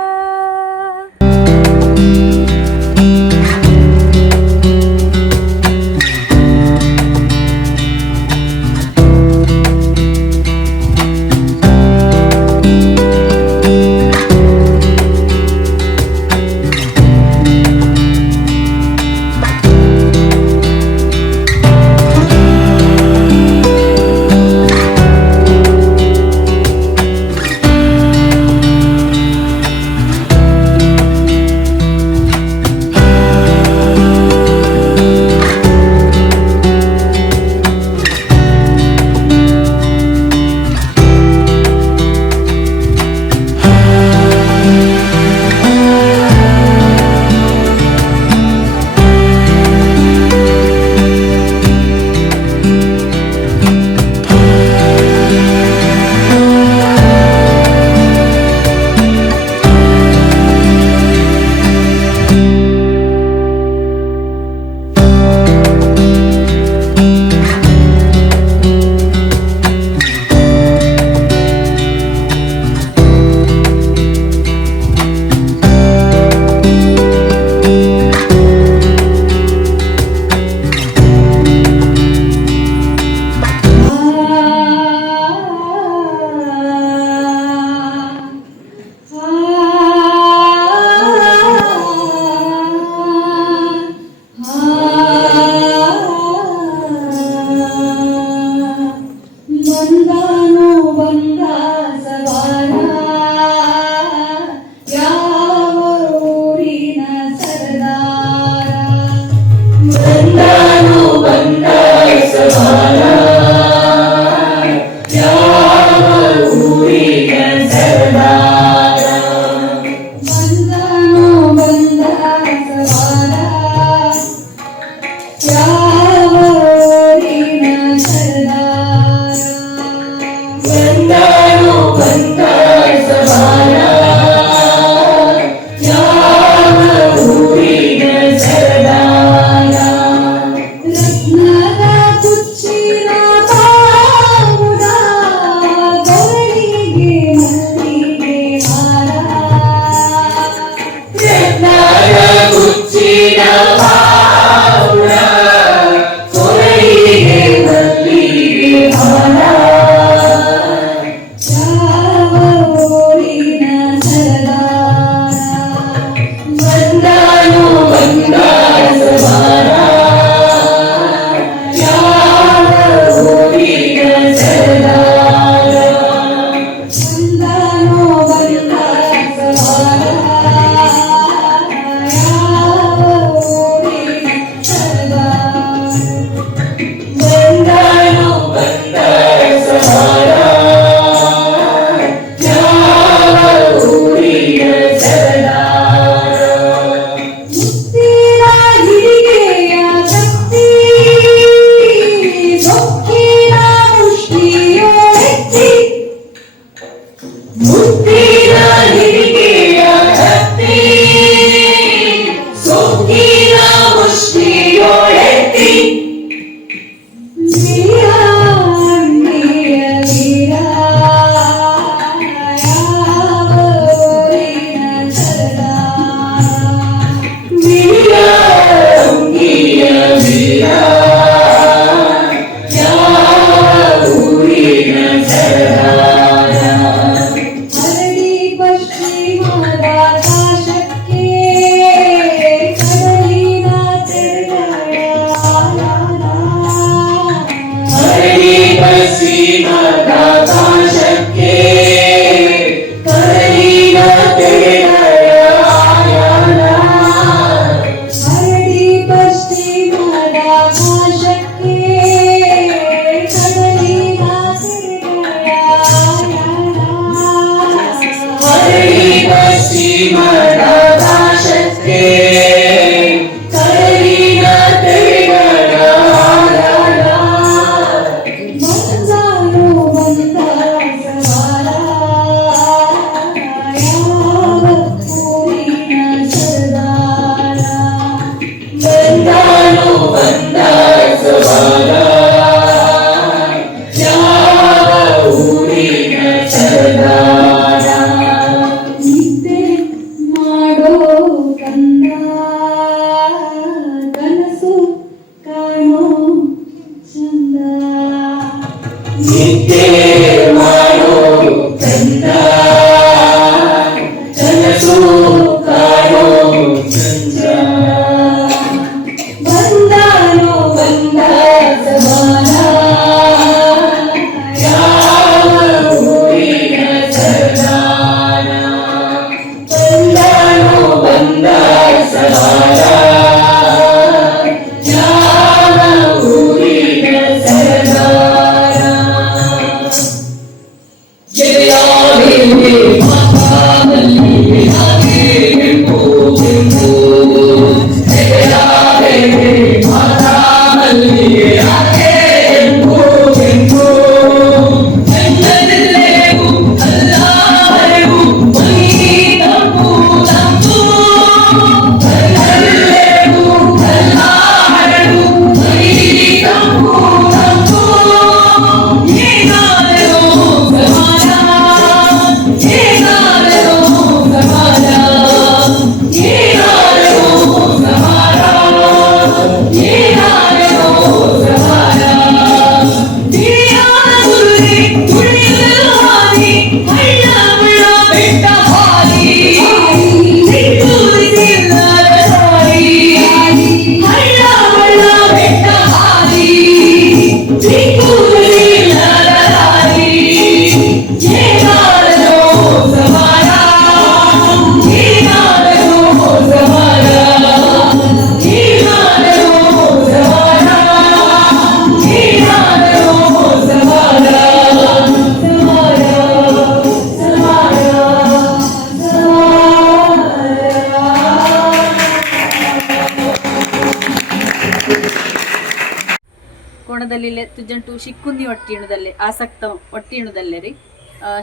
ಮಣದಲ್ಲಿ ತುಜಂಟು ಶಿಕ್ಕುಂದಿ ಒಟ್ಟಿಣದಲ್ಲೇ ಆಸಕ್ತ ಒಟ್ಟಿಣದಲ್ಲೇ ರೀ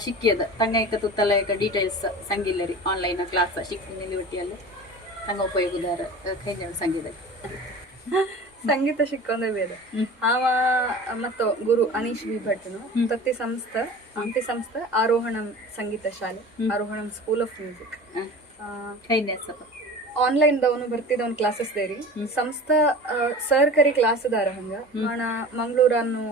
ಶಿಕ್ಕಿಯದ ತಂಗೈಕ ತುತ್ತಲೈಕ ಡೀಟೇಲ್ಸ್ ಸಂಗಿಲ್ಲ ರೀ ಆನ್ಲೈನ್ ಕ್ಲಾಸ್ ಶಿಕ್ಕುಂದಿ ಒಟ್ಟಿಯಲ್ಲಿ ತಂಗ ಉಪಯೋಗದಾರ ಕೈಂಜ ಸಂಗೀತ ಸಂಗೀತ ಶಿಕ್ಕೊಂದೇ ಬೇರೆ ಆವ ಮತ್ತು ಗುರು ಅನೀಶ್ ಬಿ ಭಟ್ನು ತತ್ತಿ ಸಂಸ್ಥೆ ಆರೋಹಣಂ ಸಂಗೀತ ಶಾಲೆ Arohanam school of music online ದವನು ಬರ್ತಿದ್ದವನ್ ಕ್ಲಾಸಸ್ ದೇರಿ ಸಂಸ್ಥಾ ಸರ್ ಕರಿ ಕ್ಲಾಸ್ ದಾರ ಹಂಗ ಮಾಣ ಮಂಗಳೂರನ್ನು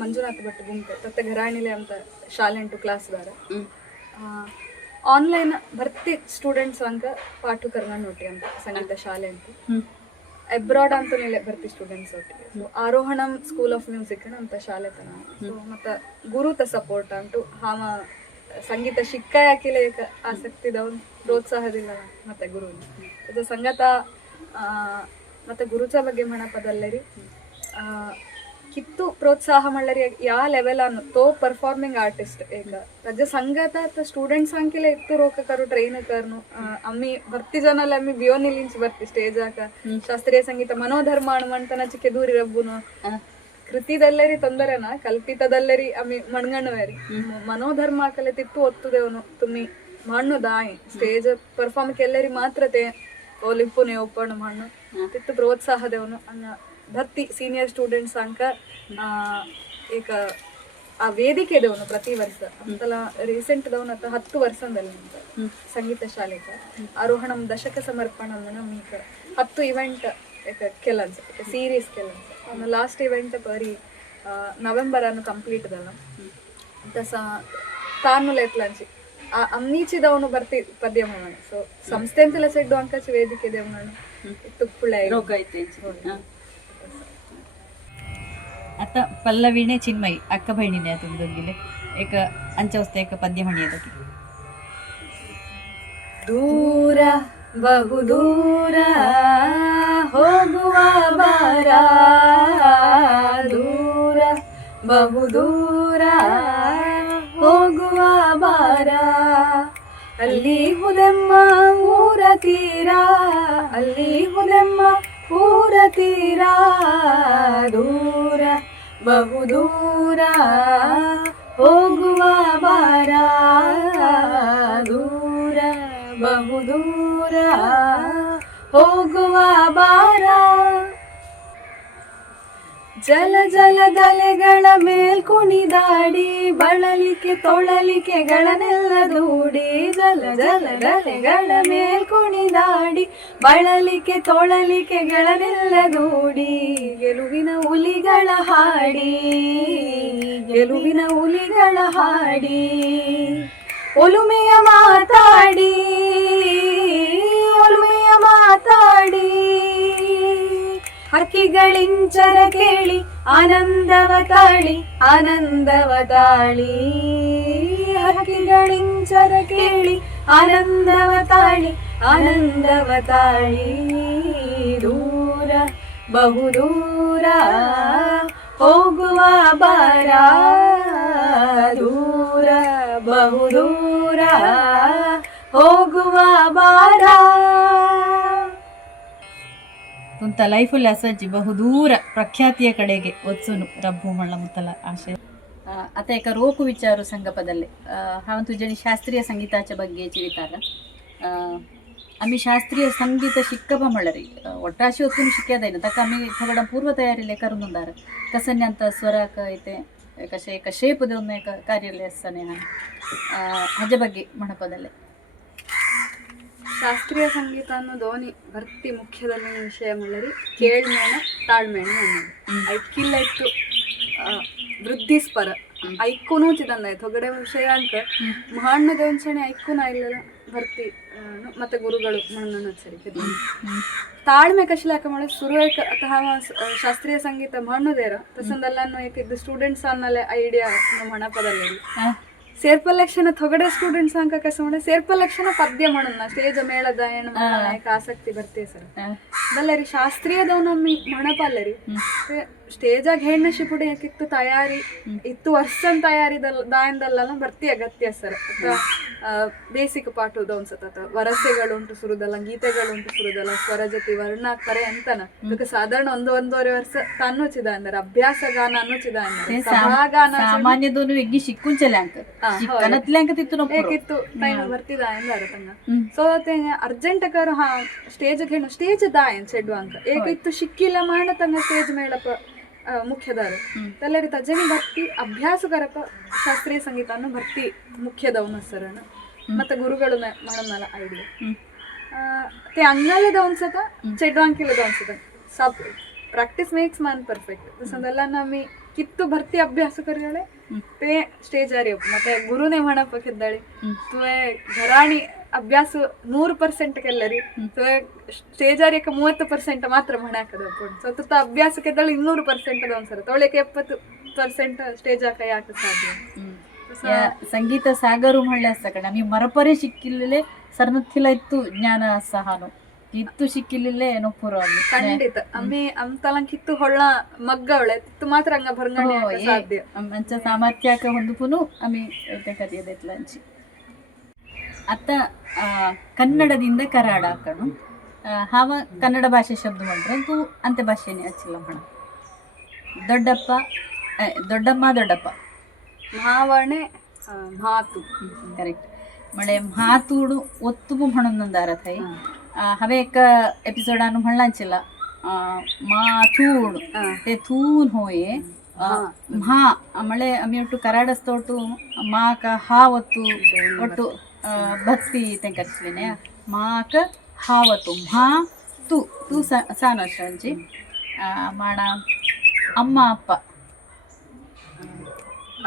ಮಂಜುನಾಥ್ ಭಟ್ ಗುಂಪೆ ತತ್ತ ಘರಾಣಿಲೆ ಅಂತ ಶಾಲೆ ಉಂಟು ಕ್ಲಾಸ್ ದಾರ ಆನ್ಲೈನ್ ಬರ್ತಿ ಸ್ಟೂಡೆಂಟ್ಸ್ ಅಂಕ ಪಾಠು ಕರ್ನಾಡ್ ನೋಟಿ ಅಂತ ಸಂಗೀತ ಶಾಲೆ ಉಂಟು ಅಬ್ರಾಡ್ ಅಂತ ಬರ್ತಿ ಸ್ಟೂಡೆಂಟ್ಸ್ ಒಟ್ಟಿಗೆ ಆರೋಹಣಂ ಸ್ಕೂಲ್ ಆಫ್ ಮ್ಯೂಸಿಕ್ ಅಂತ ಶಾಲೆ ತನ ಮತ್ತೆ ಗುರುತ ಸಪೋರ್ಟ್ ಅಂಟು ಹಾವ ಸಂಗೀತ ಶಿಕ್ಕ ಯಾಕಿಲೆ ಆಸಕ್ತಿದವನ್ ಪ್ರೋತ್ಸಾಹದಿಲ್ಲ ಮತ್ತೆ ಗುರು ಇದು ಸಂಗತ ಮತ್ತೆ ಗುರುಚ ಬಗ್ಗೆ ಮಣಪದಲ್ಲರಿ ಕಿತ್ತು ಪ್ರೋತ್ಸಾಹ ಮಳ್ಳರಿ ಯಾ ಲೆವೆಲ್ ಅನ್ನು ತೋ ಪರ್ಫಾರ್ಮಿಂಗ್ ಆರ್ಟಿಸ್ಟ್ ಈಗ ರಜ ಸಂಗತ ಸ್ಟೂಡೆಂಟ್ಸ್ ಅಂಕಿಲೆ ಇತ್ತು ರೋಕಕರು ಟ್ರೈನ್ ಕರ್ನು ಅಮ್ಮಿ ಬರ್ತಿ ಜನಲ್ಲ ಅಮ್ಮಿ ಬಿಯೋನಿಲಿಂಚ್ ಬರ್ತಿ ಸ್ಟೇಜ್ ಹಾಕ ಶಾಸ್ತ್ರೀಯ ಸಂಗೀತ ಮನೋಧರ್ಮ ಅಣಮಂತನ ಚಿಕ್ಕೆ ದೂರಿ ರಬ್ಬುನು ಕೃತಿದಲ್ಲರಿ ತೊಂದರೆನ ಕಲ್ಪಿತದಲ್ಲರಿ ಅಮ್ಮಿ ಮಣ್ಗಣ್ಣವೇರಿ ಮನೋಧರ್ಮ ಕಲೆ ತಿತ್ತು ಒತ್ತುದೇವನು ತುಮ್ಮಿ ಮಣ್ಣು ದಾಯಿ ಸ್ಟೇಜ್ ಪರ್ಫಾರ್ಮ್ ಎಲ್ಲರಿ ಮಾತ್ರತೆ ಒಲಿಂಪುನೆ ಒಪ್ಪಣ್ಣು ಮಣ್ಣು ತಿತ್ತು ಪ್ರೋತ್ಸಾಹದೇವನು ಅನ್ನ ಭರ್ತಿ ಸೀನಿಯರ್ ಸ್ಟೂಡೆಂಟ್ಸ್ ಅಂಕ ಈಗ ಆ ವೇದಿಕೆ ದೇವನು ಪ್ರತಿ ವರ್ಷ ಅಂತಲ್ಲ ರೀಸೆಂಟ್ ದವನ 10 ವರ್ಷದಲ್ಲಿ ಸಂಗೀತ ಶಾಲೆಗೆ ಆರೋಹಣಂ ದಶಕ ಸಮರ್ಪಣ ಮೀಕ 10 ಇವೆಂಟ್ ಕೆಲನ್ಸ್ ಸೀರೀಸ್ ಕೆಲನ್ಸ್ ಲಾಸ್ಟ್ ಇವೆಂಟ್ ಬರೀ ನವೆಂಬರ್ ಅನ್ನು ಕಂಪ್ಲೀಟ್ ದಲ್ಲ ತಾನು ಲೆಟ್ಲಂಚಿ ಅಮ್ಮೀಚಿದವನು ಬರ್ತಿ ಪದ್ಯ ಮಾಡೋಣ ಸೊ ಸಂಸ್ಥೆ ಅಂತೆಲ್ಲ ಸೆಡ್ಡು ಅಂಕಚಿ ವೇದಿಕೆ ದೇವನು ತುಪ್ಪುಳೆ आता पल्लवीने चिन्मयी अक्का बहिणीने तुम्ही एक अंचवस्ते एक पद्य म्हणिये ದೂರ ಬಹುದೂರ ಹೋಗುವ ಬಾರ ದೂರ ಬಹುದೂರ ಹೋಗುವ ಬಾರ ಅಲ್ಲಿ ಹುದೆಮ್ಮ ಊರ ತೀರ ಅಲ್ಲಿ ಹುದೆಮ್ಮ ಊರ ತೀರ ದೂರ ಬಹುದೂರ ಹೋಗುವ ಬಾರ ದೂರ ಬಹುದೂರ ಹೋಗುವ ಬಾರ ಜಲ ಜಲದಲೆಗಳ ಮೇಲ್ ಕುಣಿದಾಡಿ ಬಳಲಿಕೆ ತೊಳಲಿಕೆಗಳನ್ನೆಲ್ಲ ದೂಡಿ ಜಲ ಜಲದಲೆಗಳ ಮೇಲ್ ಕುಣಿದಾಡಿ ಬಳಲಿಕೆ ತೊಳಲಿಕೆಗಳನ್ನೆಲ್ಲ ದೂಡಿ ಗೆಲುವಿನ ಹುಲಿಗಳ ಹಾಡಿ ಗೆಲುವಿನ ಹುಲಿಗಳ ಹಾಡಿ ಒಲುಮೆಯ ಮಾತಾಡಿ ಒಲುಮೆಯ ಮಾತಾಡಿ ಹಕ್ಕಿಗಳಿಂಚರ ಕೇಳಿ ಆನಂದವ ತಾಳಿ ಆನಂದವ ತಾಳಿ ಹಕ್ಕಿಗಳಿಂಚರ ಕೇಳಿ ಆನಂದವ ತಾಳಿ ಆನಂದವ ತಾಳಿ ದೂರ ಬಹುದೂರ ಹೋಗುವ ಬಾರ ದೂರ ಬಹುದೂರ ಹೋಗುವ ಬಾರ तुमचा लाईफुल असायची बहुदूर प्रख्यातीय कडेगे वचून रब्बू म्हणला मुतला आशय आता एका रोख विचारू संगपदल्ले हांव तुझ्यानी शास्त्रीय संगीताच्या बग्गेची विचारला आम्ही शास्त्रीय संगीत शिकप म्हणल्यारी ಒಟ್ಟಾಶಿ ಹೊತ್ತು शिक्यादायना ताका आम्ही थोडा पूर्व तयारीले करून उंदार कसं ಅಂತ ಸ್ವರಕ ಐತೆ कशे एक शेप देऊन एक कार्यालय असताने ह्याच्या ಬಗ್ಗೆ ಮಣಪದಲ್ಲೇ ಶಾಸ್ತ್ರೀಯ ಸಂಗೀತ ಅನ್ನೋ ಧೋನಿ ಭರ್ತಿ ಮುಖ್ಯದಲ್ಲಿ ವಿಷಯ ಮಳ್ಳರಿ ಕೇಳ್ಮೇಣ ತಾಳ್ಮೇಣ ಅನ್ನೋದು ಐಕ್ಕಿಲ್ಲ ಇತ್ತು ವೃದ್ಧಿ ಸ್ಪರ ಐಕ್ಕೂನು ಚಿದಂದಾಯ್ತು ಹೊಗಡೆ ವಿಷಯ ಅಂತ ಮಹಾಣ್ಣ ದೇವಂಚಣೆ ಐಕ್ಕೂನ ಇಲ್ಲ ಭರ್ತಿ ಮತ್ತೆ ಗುರುಗಳು ಮಣ್ಣನ್ನು ಸರಿ ತಾಳ್ಮೆ ಕಶಲಾಕ ಮಾಡ ಶುರು ಅಥವಾ ಶಾಸ್ತ್ರೀಯ ಸಂಗೀತ ಮಣ್ಣುದೇರ ತಸಂದಲ್ಲನ್ನು ಏಕಿದ್ದು ಸ್ಟೂಡೆಂಟ್ಸ್ ಅನ್ನಲ್ಲೇ ಐಡಿಯಾ ನಮ್ಮ ಹಣಪದಲ್ಲಿ ಸೇರ್ಪಲಕ್ಷಣ ತೊಗಡೆ ಸ್ಟೂಡೆಂಟ್ಸ್ ಅಂಕ ಕಸ ಮಾಡ ಸೇರ್ಪಲಕ್ಷಣ ಪದ್ಯ ಮಾಡೋಣ ಸ್ಟೇಜ್ ಮೇಳದ ಏನು ಆಸಕ್ತಿ ಬರ್ತೇವೆ ಸರ್ ಬಲ್ಲರಿ ಶಾಸ್ತ್ರೀಯದವ್ ನಮ್ಮಿ ಮಣಪಲ್ಲರಿ ಸ್ಟೇಜಾಗ ಹೆಣ್ಣು ಶಿಪುಡಿ ಯಾಕಿತ್ತು ತಯಾರಿ ಇತ್ತು ವರ್ಷನ್ ತಯಾರಿ ದಾಯಂದಲ್ಲ ಬರ್ತಿ ಅಗತ್ಯ ಸರ್ ಬೇಸಿಕ್ ಪಾಠ ಅನ್ಸತ್ತ ವರಸೆಗಳು ಉಂಟು ಸುರುದಲ್ಲ ಗೀತೆಗಳು ಉಂಟು ಸುರುದಲ್ಲ ಸ್ವರ ಜೊತೆ ವರ್ಣ ಕರೆ ಅಂತನ ಇದಕ್ಕೆ ಸಾಧಾರಣ ಒಂದೂವರೆ ವರ್ಷ ಅನ್ನೋಚಿದ ಅಂದ್ರೆ ಅಭ್ಯಾಸ ಗಾನ ಅನ್ನೋಚಿದ ಅಂದ್ರೆ ಸಭಾಗಾನ ಸಾಮಾನ್ಯದೋನು ಎಗ್ಗಿ ಶಿಕ್ಕುಂಚಲೆ ಅಂಕ ಹೇಗಿತ್ತು ಟೈಮ್ ಬರ್ತಿದ ಎಂದಾರ ತಂಗ ಸೊ ಅರ್ಜೆಂಟ್ ಕರ್ ಹಾ ಸ್ಟೇಜ್ ಹೆಣ್ಣು ಸ್ಟೇಜ್ ದಾಯನ್ ಚೆಡ್ಡು ಅಂಕ ಏಕಿತ್ತು ಶಿಕ್ಕಿಲ್ಲ ಮಾಡ ತಂಗ ಸ್ಟೇಜ್ ಮೇಳಪ ಮುಖ್ಯದಾರ ಎಲ್ಲರಿ ತಜ್ಜನಿ ಭರ್ತಿ ಅಭ್ಯಾಸ ಕರಪ ಶಾಸ್ತ್ರೀಯ ಸಂಗೀತ ಅನ್ನು ಭರ್ತಿ ಮುಖ್ಯದವನ ಸರನ ಮತ್ತೆ ಗುರುಗಳು ಮಾಡಲ್ಲ ಐಡಿಯಾ ते ಅಂಗಾಲದ ಅನ್ಸತ ಚೆಡ್ವಾಂಕಿಲದ ಅನ್ಸತ ಸಬ್ ಪ್ರಾಕ್ಟೀಸ್ ಮೇಕ್ಸ್ ಮ್ಯಾನ್ ಪರ್ಫೆಕ್ಟ್ ಸಂದಲ್ಲ ನಮ್ಮಿ ಕಿತ್ತು ಭರ್ತಿ ಅಭ್ಯಾಸ ಕರಿಗಳೇ ते स्टेज आरी ಮತ್ತೆ ಗುರುನೇ ಮಾಡಬೇಕಿದ್ದಾಳೆ ತುವೆ ಘರಾಣಿ ಅಭ್ಯಾಸ 100% ಕೆಲ್ಲರಿ ತುವೆ ಸ್ಟೇಜ್ ಆರಿಯಕ್ಕೆ 30% ಮಾತ್ರ ಮಾಡಾಕದ ಸತತ ಅಭ್ಯಾಸಕ್ಕೆ ಇದ್ದಾಳೆ 200% ಅದ ಒಂದ್ಸಲ ತೊಳೆಕೆ 70% ಸ್ಟೇಜ್ ಆಕ ಯಾಕೆ ಸಾಧ್ಯ ಸಂಗೀತ ಸಾಗರು ಮಳ್ಳೆ ಅಸ್ತಕಡ ನೀವು ಮರಪರೆ ಸಿಕ್ಕಿಲ್ಲೇ ಸರ್ನಥಿಲ ಇತ್ತು ಜ್ಞಾನ ಸಹಾನು ಇತ್ತು ಸಿಕ್ಕಿಲ್ಲೇ ಏನೋ ಪೂರ ಖಂಡಿತ ಅಮ್ಮಿ ಅಂತಲಂಕಿತ್ತು ಹೊಳ್ಳ ಮಗ್ಗ ಅವಳೆ ಇತ್ತು ಮಾತ್ರ ಹಂಗ ಭರಂಗಣಿ ಸಾಧ್ಯ ಮಂಚ ಸಾಮರ್ಥ್ಯಕ ಹೊಂದುಪುನು ಅಮ್ಮಿ ಕಥೆಯದೆತ್ಲ ಅಂಚಿ ಅತ್ತ ಕನ್ನಡದಿಂದ ಕರಾಡ ಹಾಕಣು ಹಾವ ಕನ್ನಡ ಭಾಷೆ ಶಬ್ದ ಮಾಡ್ರೆ ಅಂತೂ ಅಂತೆ ಭಾಷೆನೇ ಹಚ್ಚಿಲ್ಲ ಮಣ ದೊಡ್ಡಪ್ಪ ದೊಡ್ಡಮ್ಮ ದೊಡ್ಡಪ್ಪ ಮಾವಣೆ ಮಾತು ಕರೆಕ್ಟ್ ಮಳೆ ಮಾತುಡು ಒತ್ತುಗು ಮಣೊಂದೊಂದಾರ ಥೈ ಹವೆ एक एपिसोड आनु म्हणलांचिಲ್ಲ ಮಾತೂಡು ते थून होये ಮಾ ಮಳೆ ಅಮ್ಮಿ ಒಟ್ಟು ಕರಾಡಸ್ತೋಟು ಮಾಕ ಹಾವತ್ತು ಒಟ್ಟು ಭಕ್ತಿ ತೆಂಕಚ್ಲಿನೆ ಮಾಕ ಹಾವತ್ತು ಮಾ ತು ತು ಸಾನಶ್ರಂಜಿ ಮಾಡ ಅಮ್ಮ ಅಪ್ಪ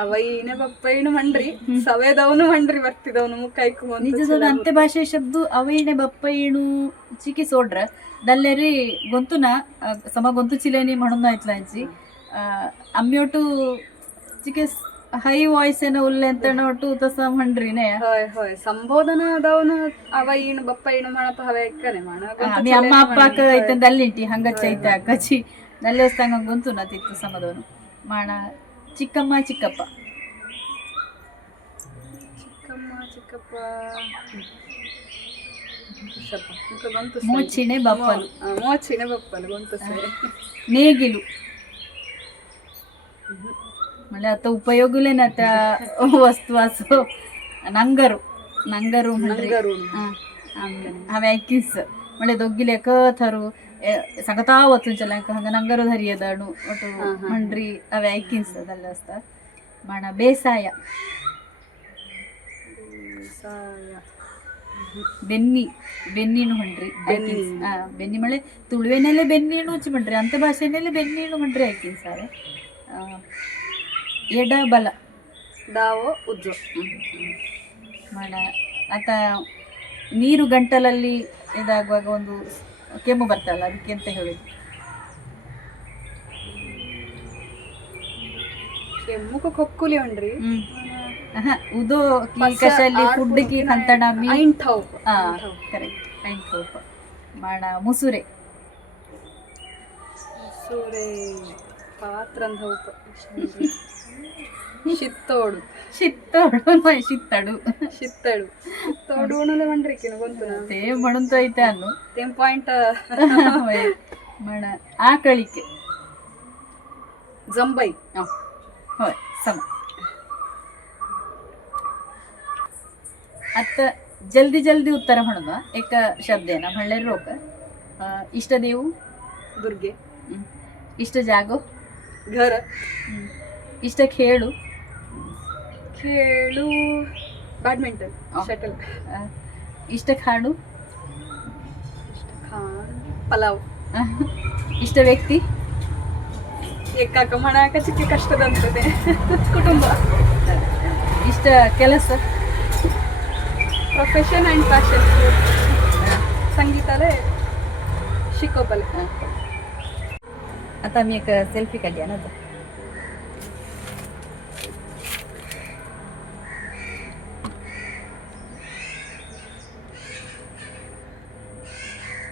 ಅವೈನೆ ಬಪ್ಪೈನು ಮಂಡ್ರಿ ಸವೇದವನು ಮಂಡ್ರಿ ಬರ್ತಿದವನು ಮುಕ್ಕೈಕು ನಿಜದ ಅಂತೆ ಭಾಷೆ ಶಬ್ದ ಅವೈನೆ ಬಪ್ಪೈನು ಚಿಕಿ ಸೋಡ್ರ ದಲ್ಲೆರಿ ಗೊಂತುನ ಸಮ ಗೊಂತು ಚಿಲೇನಿ ಮಣೊಂದು ಆಯ್ತಲ ಅಂಚಿ ಅಮ್ಮಿಯೊಟ್ಟು ಚಿಕೆ ಹೈ ವಾಯ್ಸ್ ಏನ ಉಲ್ಲೆ ಅಂತ ಒಟ್ಟು ತಸ ಮಂಡ್ರಿನೇ ಹೋಯ್ ಹೋಯ್ ಸಂಬೋಧನದವನು ಅವೈನು ಬಪ್ಪೈನು ಮಾಡಪ್ಪ ಹವೆ ಎಕ್ಕನೆ ಮಾಡ ಅಮ್ಮ ಅಪ್ಪಾಕ ಐತೆ ದಲ್ಲಿಂಟಿ ಹಂಗಚ್ಚ ಐತೆ ಕಚಿ ದಲ್ಲೆ ಹೊಸ್ತಂಗ ಗೊಂತುನ ತಿತ್ತು ಸಮದವನು ಮಾಡ ಚಿಕ್ಕಮ್ಮ ಚಿಕ್ಕಪ್ಪ ಚಿಕ್ಕಮ್ಮ ಚಿಕ್ಕಪ್ಪ ಮೋಚಿಣೆ ಬಪ್ಪಲು ಮೋಚಿಣೆ ಬಪ್ಪಲು ಗೊಂತು ನೇಗಿಲು ಮಳೆ ಅತ್ತ ಉಪಯೋಗಲೇನತ್ತ ವಸ್ತು ವಾಸು ನಂಗರು ನಂಗರು ಅವೆ ಐಕಿಸ್ ಮಳೆ ದೊಗ್ಗಿಲೆ ಕಥರು ಸಗತಾ ಒತ್ತುಂಚಲ ಹಂಗ ನಂಗರು ಹರಿಯದಾಡು ಒಟ್ಟು ಮಂಡ್ರಿ ಅವೆ ಐಕಿನ್ಸ್ ಅದೆಲ್ಲ ಅಸ್ತ ಮಾಡ ಬೇಸಾಯ ಬೆನ್ನಿ ಬೆನ್ನಿನು ಹೊಂಡ್ರಿ ಬೆನ್ನಿ ಮಳೆ ತುಳುವೆನಲ್ಲೇ ಬೆನ್ನಿನು ಹಚ್ಚಿ ಮಾಡ್ರಿ ಅಂತ ಭಾಷೆನಲ್ಲೇ ಬೆನ್ನಿನು ಹೊಂಡ್ರಿ ಐಕಿನ್ ಸಾರೆ ಎಡ ಬಲ ದಾವೋ ಉಜ್ಜು ಮಾಡ ಆತ ನೀರು ಗಂಟಲಲ್ಲಿ ಇದಾಗುವಾಗ ಒಂದು ಕೆಮ್ಮು ಬರ್ತಲ್ಲ ಅದಕ್ಕೆ ಅಂತ ಹೇಳುದು ಕೆಮ್ಮುಕ ಕೊಕ್ಕುಲಿ ಉಂಡ್ರಿ ಉದೋ ಕೀಕಶಲ್ಲಿ ಫುಡ್ಡಿಗೆ ಕಂತಣಮಿ ಕರೆಕ್ಟ್ ಐಂಠೌಪ ಮಾಡ ಮುಸುರೆ ಮುಸುರೆ ಪಾತ್ರಂಧೌಪ ಶಿತ್ತೋಡು ಶಿತ್ತೋಡು ಶಿತ್ತಡು ಶಿತ್ತಡು ಶಿತ್ತೋಡು ಉಣಲೆ ಮಂಡ್ರಿಕಿನ ಗೊಂತುನ ತೇ ಮಣಂತ ಐತೆ ಅನ್ನು ತೇಮ್ ಪಾಯಿಂಟ್ ಮಾಡ ಆಕಳಿಕೆ ಜಂಬೈ ಹೋಯ್ ಸಮ ಅತ್ತ ಜಲ್ದಿ ಜಲ್ದಿ ಉತ್ತರ ಹೊಣದ ಏಕ ಶಬ್ದೇನ ಮಳ್ಳೆ ರೋಗ ಇಷ್ಟ ದೇವು ದುರ್ಗೆ ಇಷ್ಟ ಜಾಗೋ घर ಇಷ್ಟ ಖೇಳು खेळू बैडमिंटन शटल ಇಷ್ಟ खाणू खान पलाव ಇಷ್ಟ ವ್ಯಕ್ತಿ ಏಕಾಕ ಮಾಡಾಕ ಚಿಕ್ಕ ಕಷ್ಟದಂತದೆ ಕುಟುಂಬ ಇಷ್ಟ ಕೆಲಸ ಪ್ರೊಫೆಷನ್ ಆ್ಯಂಡ್ ಪ್ಯಾಷನ್ संगीताले शिकोपले आता मी एक सेल्फी काढली ना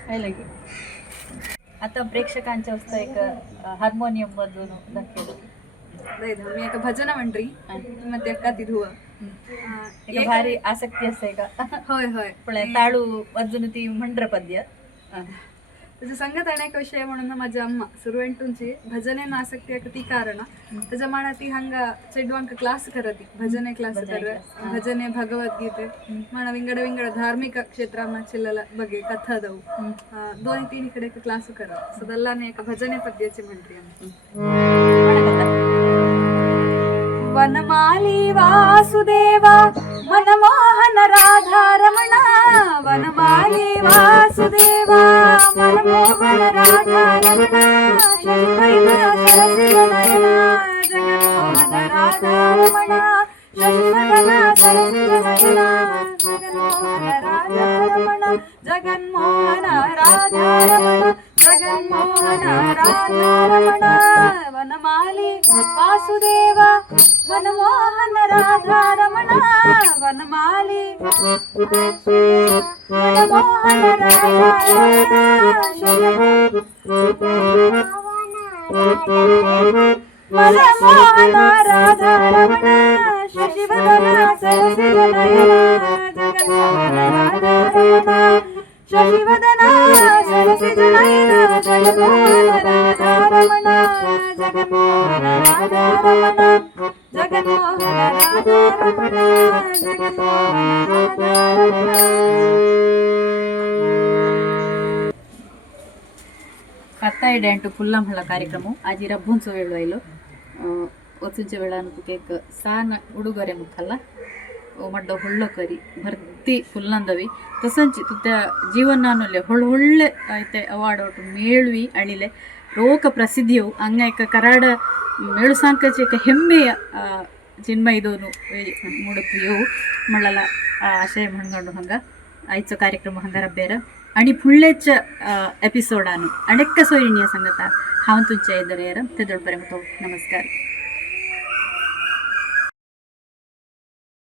I like it. आता प्रेक्षकांच्या वस्त एक हार्मोनियम मधून दाखवलं जायचं मी एका भजन म्हणटरी मध्ये एका ती धुवा एक भारी आसक्ती असते का होय होय पण ताळू अजून ती म्हणर पद्य त्याचं संगत अनेक विषय म्हणून माझ्या अम्मा सुरुवेंटूंची भजनेन आसक्ती ಆಗ ती ಕಾರಣ त्याच्या माना ती हंग ಚೆಡ್ವಾಂಕ ಕ್ಲಾಸ್ ಕರತಿ ಭಜನೆ ಕ್ಲಾಸ್ ಕರ ಭಜನೆ ಭಗವದ್ಗೀತೆ ಮಾನ ವಿಂಗಡ ವಿಂಗಡ ಧಾರ್ಮಿಕ ಕ್ಷೇತ್ರ ಚಿಲ್ಲಲ ಬಗ್ಗೆ ಕಥಾದವು दोन तीन ಕಡೆ ಕ್ಲಾಸ್ ಕರ ಸದಲ್ಲಾನೆ ಏಕ ಭಜನೆ ಪದ್ಯचे म्हणरी वनमाली वासुदेवा मनमोहन राधा रमण वनमाली वासुदेवा मनमोहन राधा रमण शशिवदन सरसिजनयन जगन्मोहन राधा रमण शशिवदन सरसिजनयन जगन्मोहन राधा रमण जगन्मोहन राधा रमण जगन्मोहन राधा रमण वनमाली वासुदेवा मनमोहन राधा रमण वनमाली मनमोहन राधा मनमोहन राधा रमण शशिवदन सरसिजनयन जगन्मोहन राधा रमण शशिवदन सरसिजनयन जगन्मोहन राधा रमण जगन्मोहन राधा रमण जगन्मोहन राधा रमण जगन्मोहन राधा रमण आता डॅन टू फुल्ला म्हणला कार्यक्रम आज रब्बूंचो वेळ आयलो वचूंच्या वेळान तुका एक सान उडुगरे मुखल्ला मड्ड हुಳ್ಳ करी भरती फुल्लंदवी तसंची तू त्या जीवनानुले ಹೊಳ್ಳೆ ಐತೆ ಅವಾರ್ಡ್ ಒಟ್ಟು ಮೇಳ್ವಿ ಅಣಿಲೆ ರೋಕ ಪ್ರಸಿದ್ಧಿಯವು ಹಂಗ ಏಕ ಕರಾಡ ಮೇಳು ಸಾಂಕಚೇಕ ಹೆಮ್ಮೆಯ ಚಿನ್ಮೈದೋನು ಮುಡುಪಿಯವು ಮಳ್ಳಲ ಆಶಯ ಮಣ್ಗಂಡು ಹಂಗ ಆಯ್ತು ಕಾರ್ಯಕ್ರಮ ಹಂಗಾರ ಬೇರೆ आणि फुडलेच एपिसोडान अनेक सोयरिणीय संगता हांव तुमच्या इदर तेदोळपर्यंत नमस्कार.